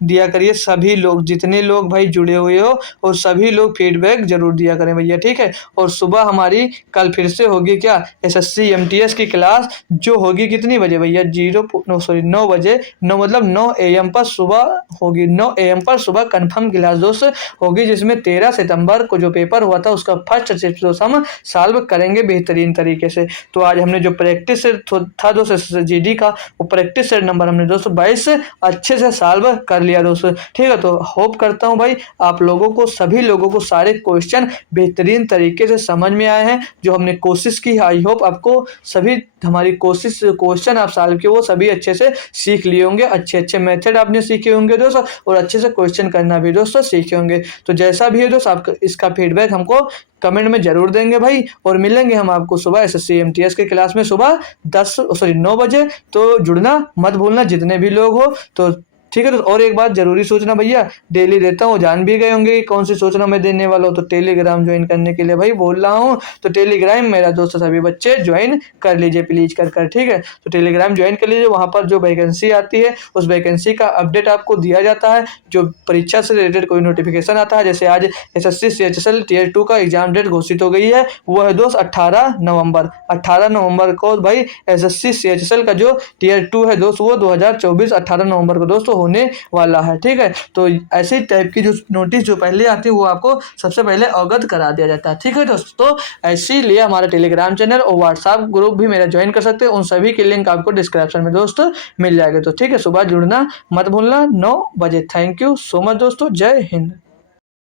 दिया करिए। सभी लोग, जितने लोग भाई जुड़े हुए हो और सभी लोग फीडबैक जरूर दिया करें भैया। ठीक है, और सुबह हमारी कल फिर से होगी क्या? SSC MTS की क्लास, जो होगी कितनी बजे भैया? 9 बजे, 9 मतलब 9 AM पर सुबह होगी। 9 AM पर सुबह कन्फर्म क्लास दोस्त होगी, जिसमें 13 सितंबर को जो पेपर हुआ था उसका फर्स्ट चैप्टर हम सॉल्व करेंगे बेहतरीन तरीके से। तो आज हमने जो प्रैक्टिस सेट था दोस्तों SSGD का, वो प्रैक्टिस सेट नंबर हमने दोस्तों 22 अच्छे से सॉल्व कर लिया दोस्तों। ठीक है, तो होप करता हूं भाई आप लोगों को, सभी लोगों को सारे क्वेश्चन बेहतरीन तरीके से समझ में आए हैं। जो हमने कोशिश की, आई होप आपको सभी हमारी कोशिश क्वेश्चन आप सॉल्व किए वो सभी अच्छे से सीख लिए होंगे। अच्छे अच्छे मेथड आपने सीखे होंगे दोस्तों, और अच्छे से क्वेश्चन करना भी दोस्तों सीखे होंगे। तो जैसा भी है दोस्तों आपका इसका फीडबैक हमको कमेंट में जरूर देंगे भाई। और मिलेंगे हम आपको सुबह SSC MTS के क्लास में सुबह 9 बजे। तो जुड़ना मत भूलना जितने भी लोग हो। तो ठीक है, तो और एक बात जरूरी सूचना भैया, डेली देता हूँ, जान भी गए होंगे कि कौन सी सूचना मैं देने वाला हूँ। तो टेलीग्राम ज्वाइन करने के लिए भाई बोल रहा हूँ, तो टेलीग्राम मेरा दोस्त सभी बच्चे ज्वाइन कर लीजिए प्लीज कर। ठीक है, तो टेलीग्राम ज्वाइन कर लीजिए। वहाँ पर जो वैकेंसी आती है उस वैकेंसी का अपडेट आपको दिया जाता है। जो परीक्षा से रिलेटेड कोई नोटिफिकेशन आता है, जैसे आज SSC CHSL Tier 2 का एग्जाम डेट घोषित हो गई है, वो है दोस्त 18 नवंबर। 18 नवंबर को भाई SSC CHSL का जो Tier 2 है दोस्त, वो 2024 18 नवंबर को दोस्तों होने वाला है। ठीक है, तो ऐसे टाइप की जो नोटिस जो पहले आती है वो आपको सबसे पहले अवगत करा दिया जाता है। ठीक है दोस्तों, तो इसीलिए हमारा टेलीग्राम चैनल और व्हाट्सएप ग्रुप भी मेरा ज्वाइन कर सकते हैं। उन सभी के लिंक आपको डिस्क्रिप्शन में दोस्तों मिल जाएगा। तो ठीक है, सुबह जुड़ना मत भूलना 9 बजे। थैंक यू सो मच दोस्तों, जय हिंद।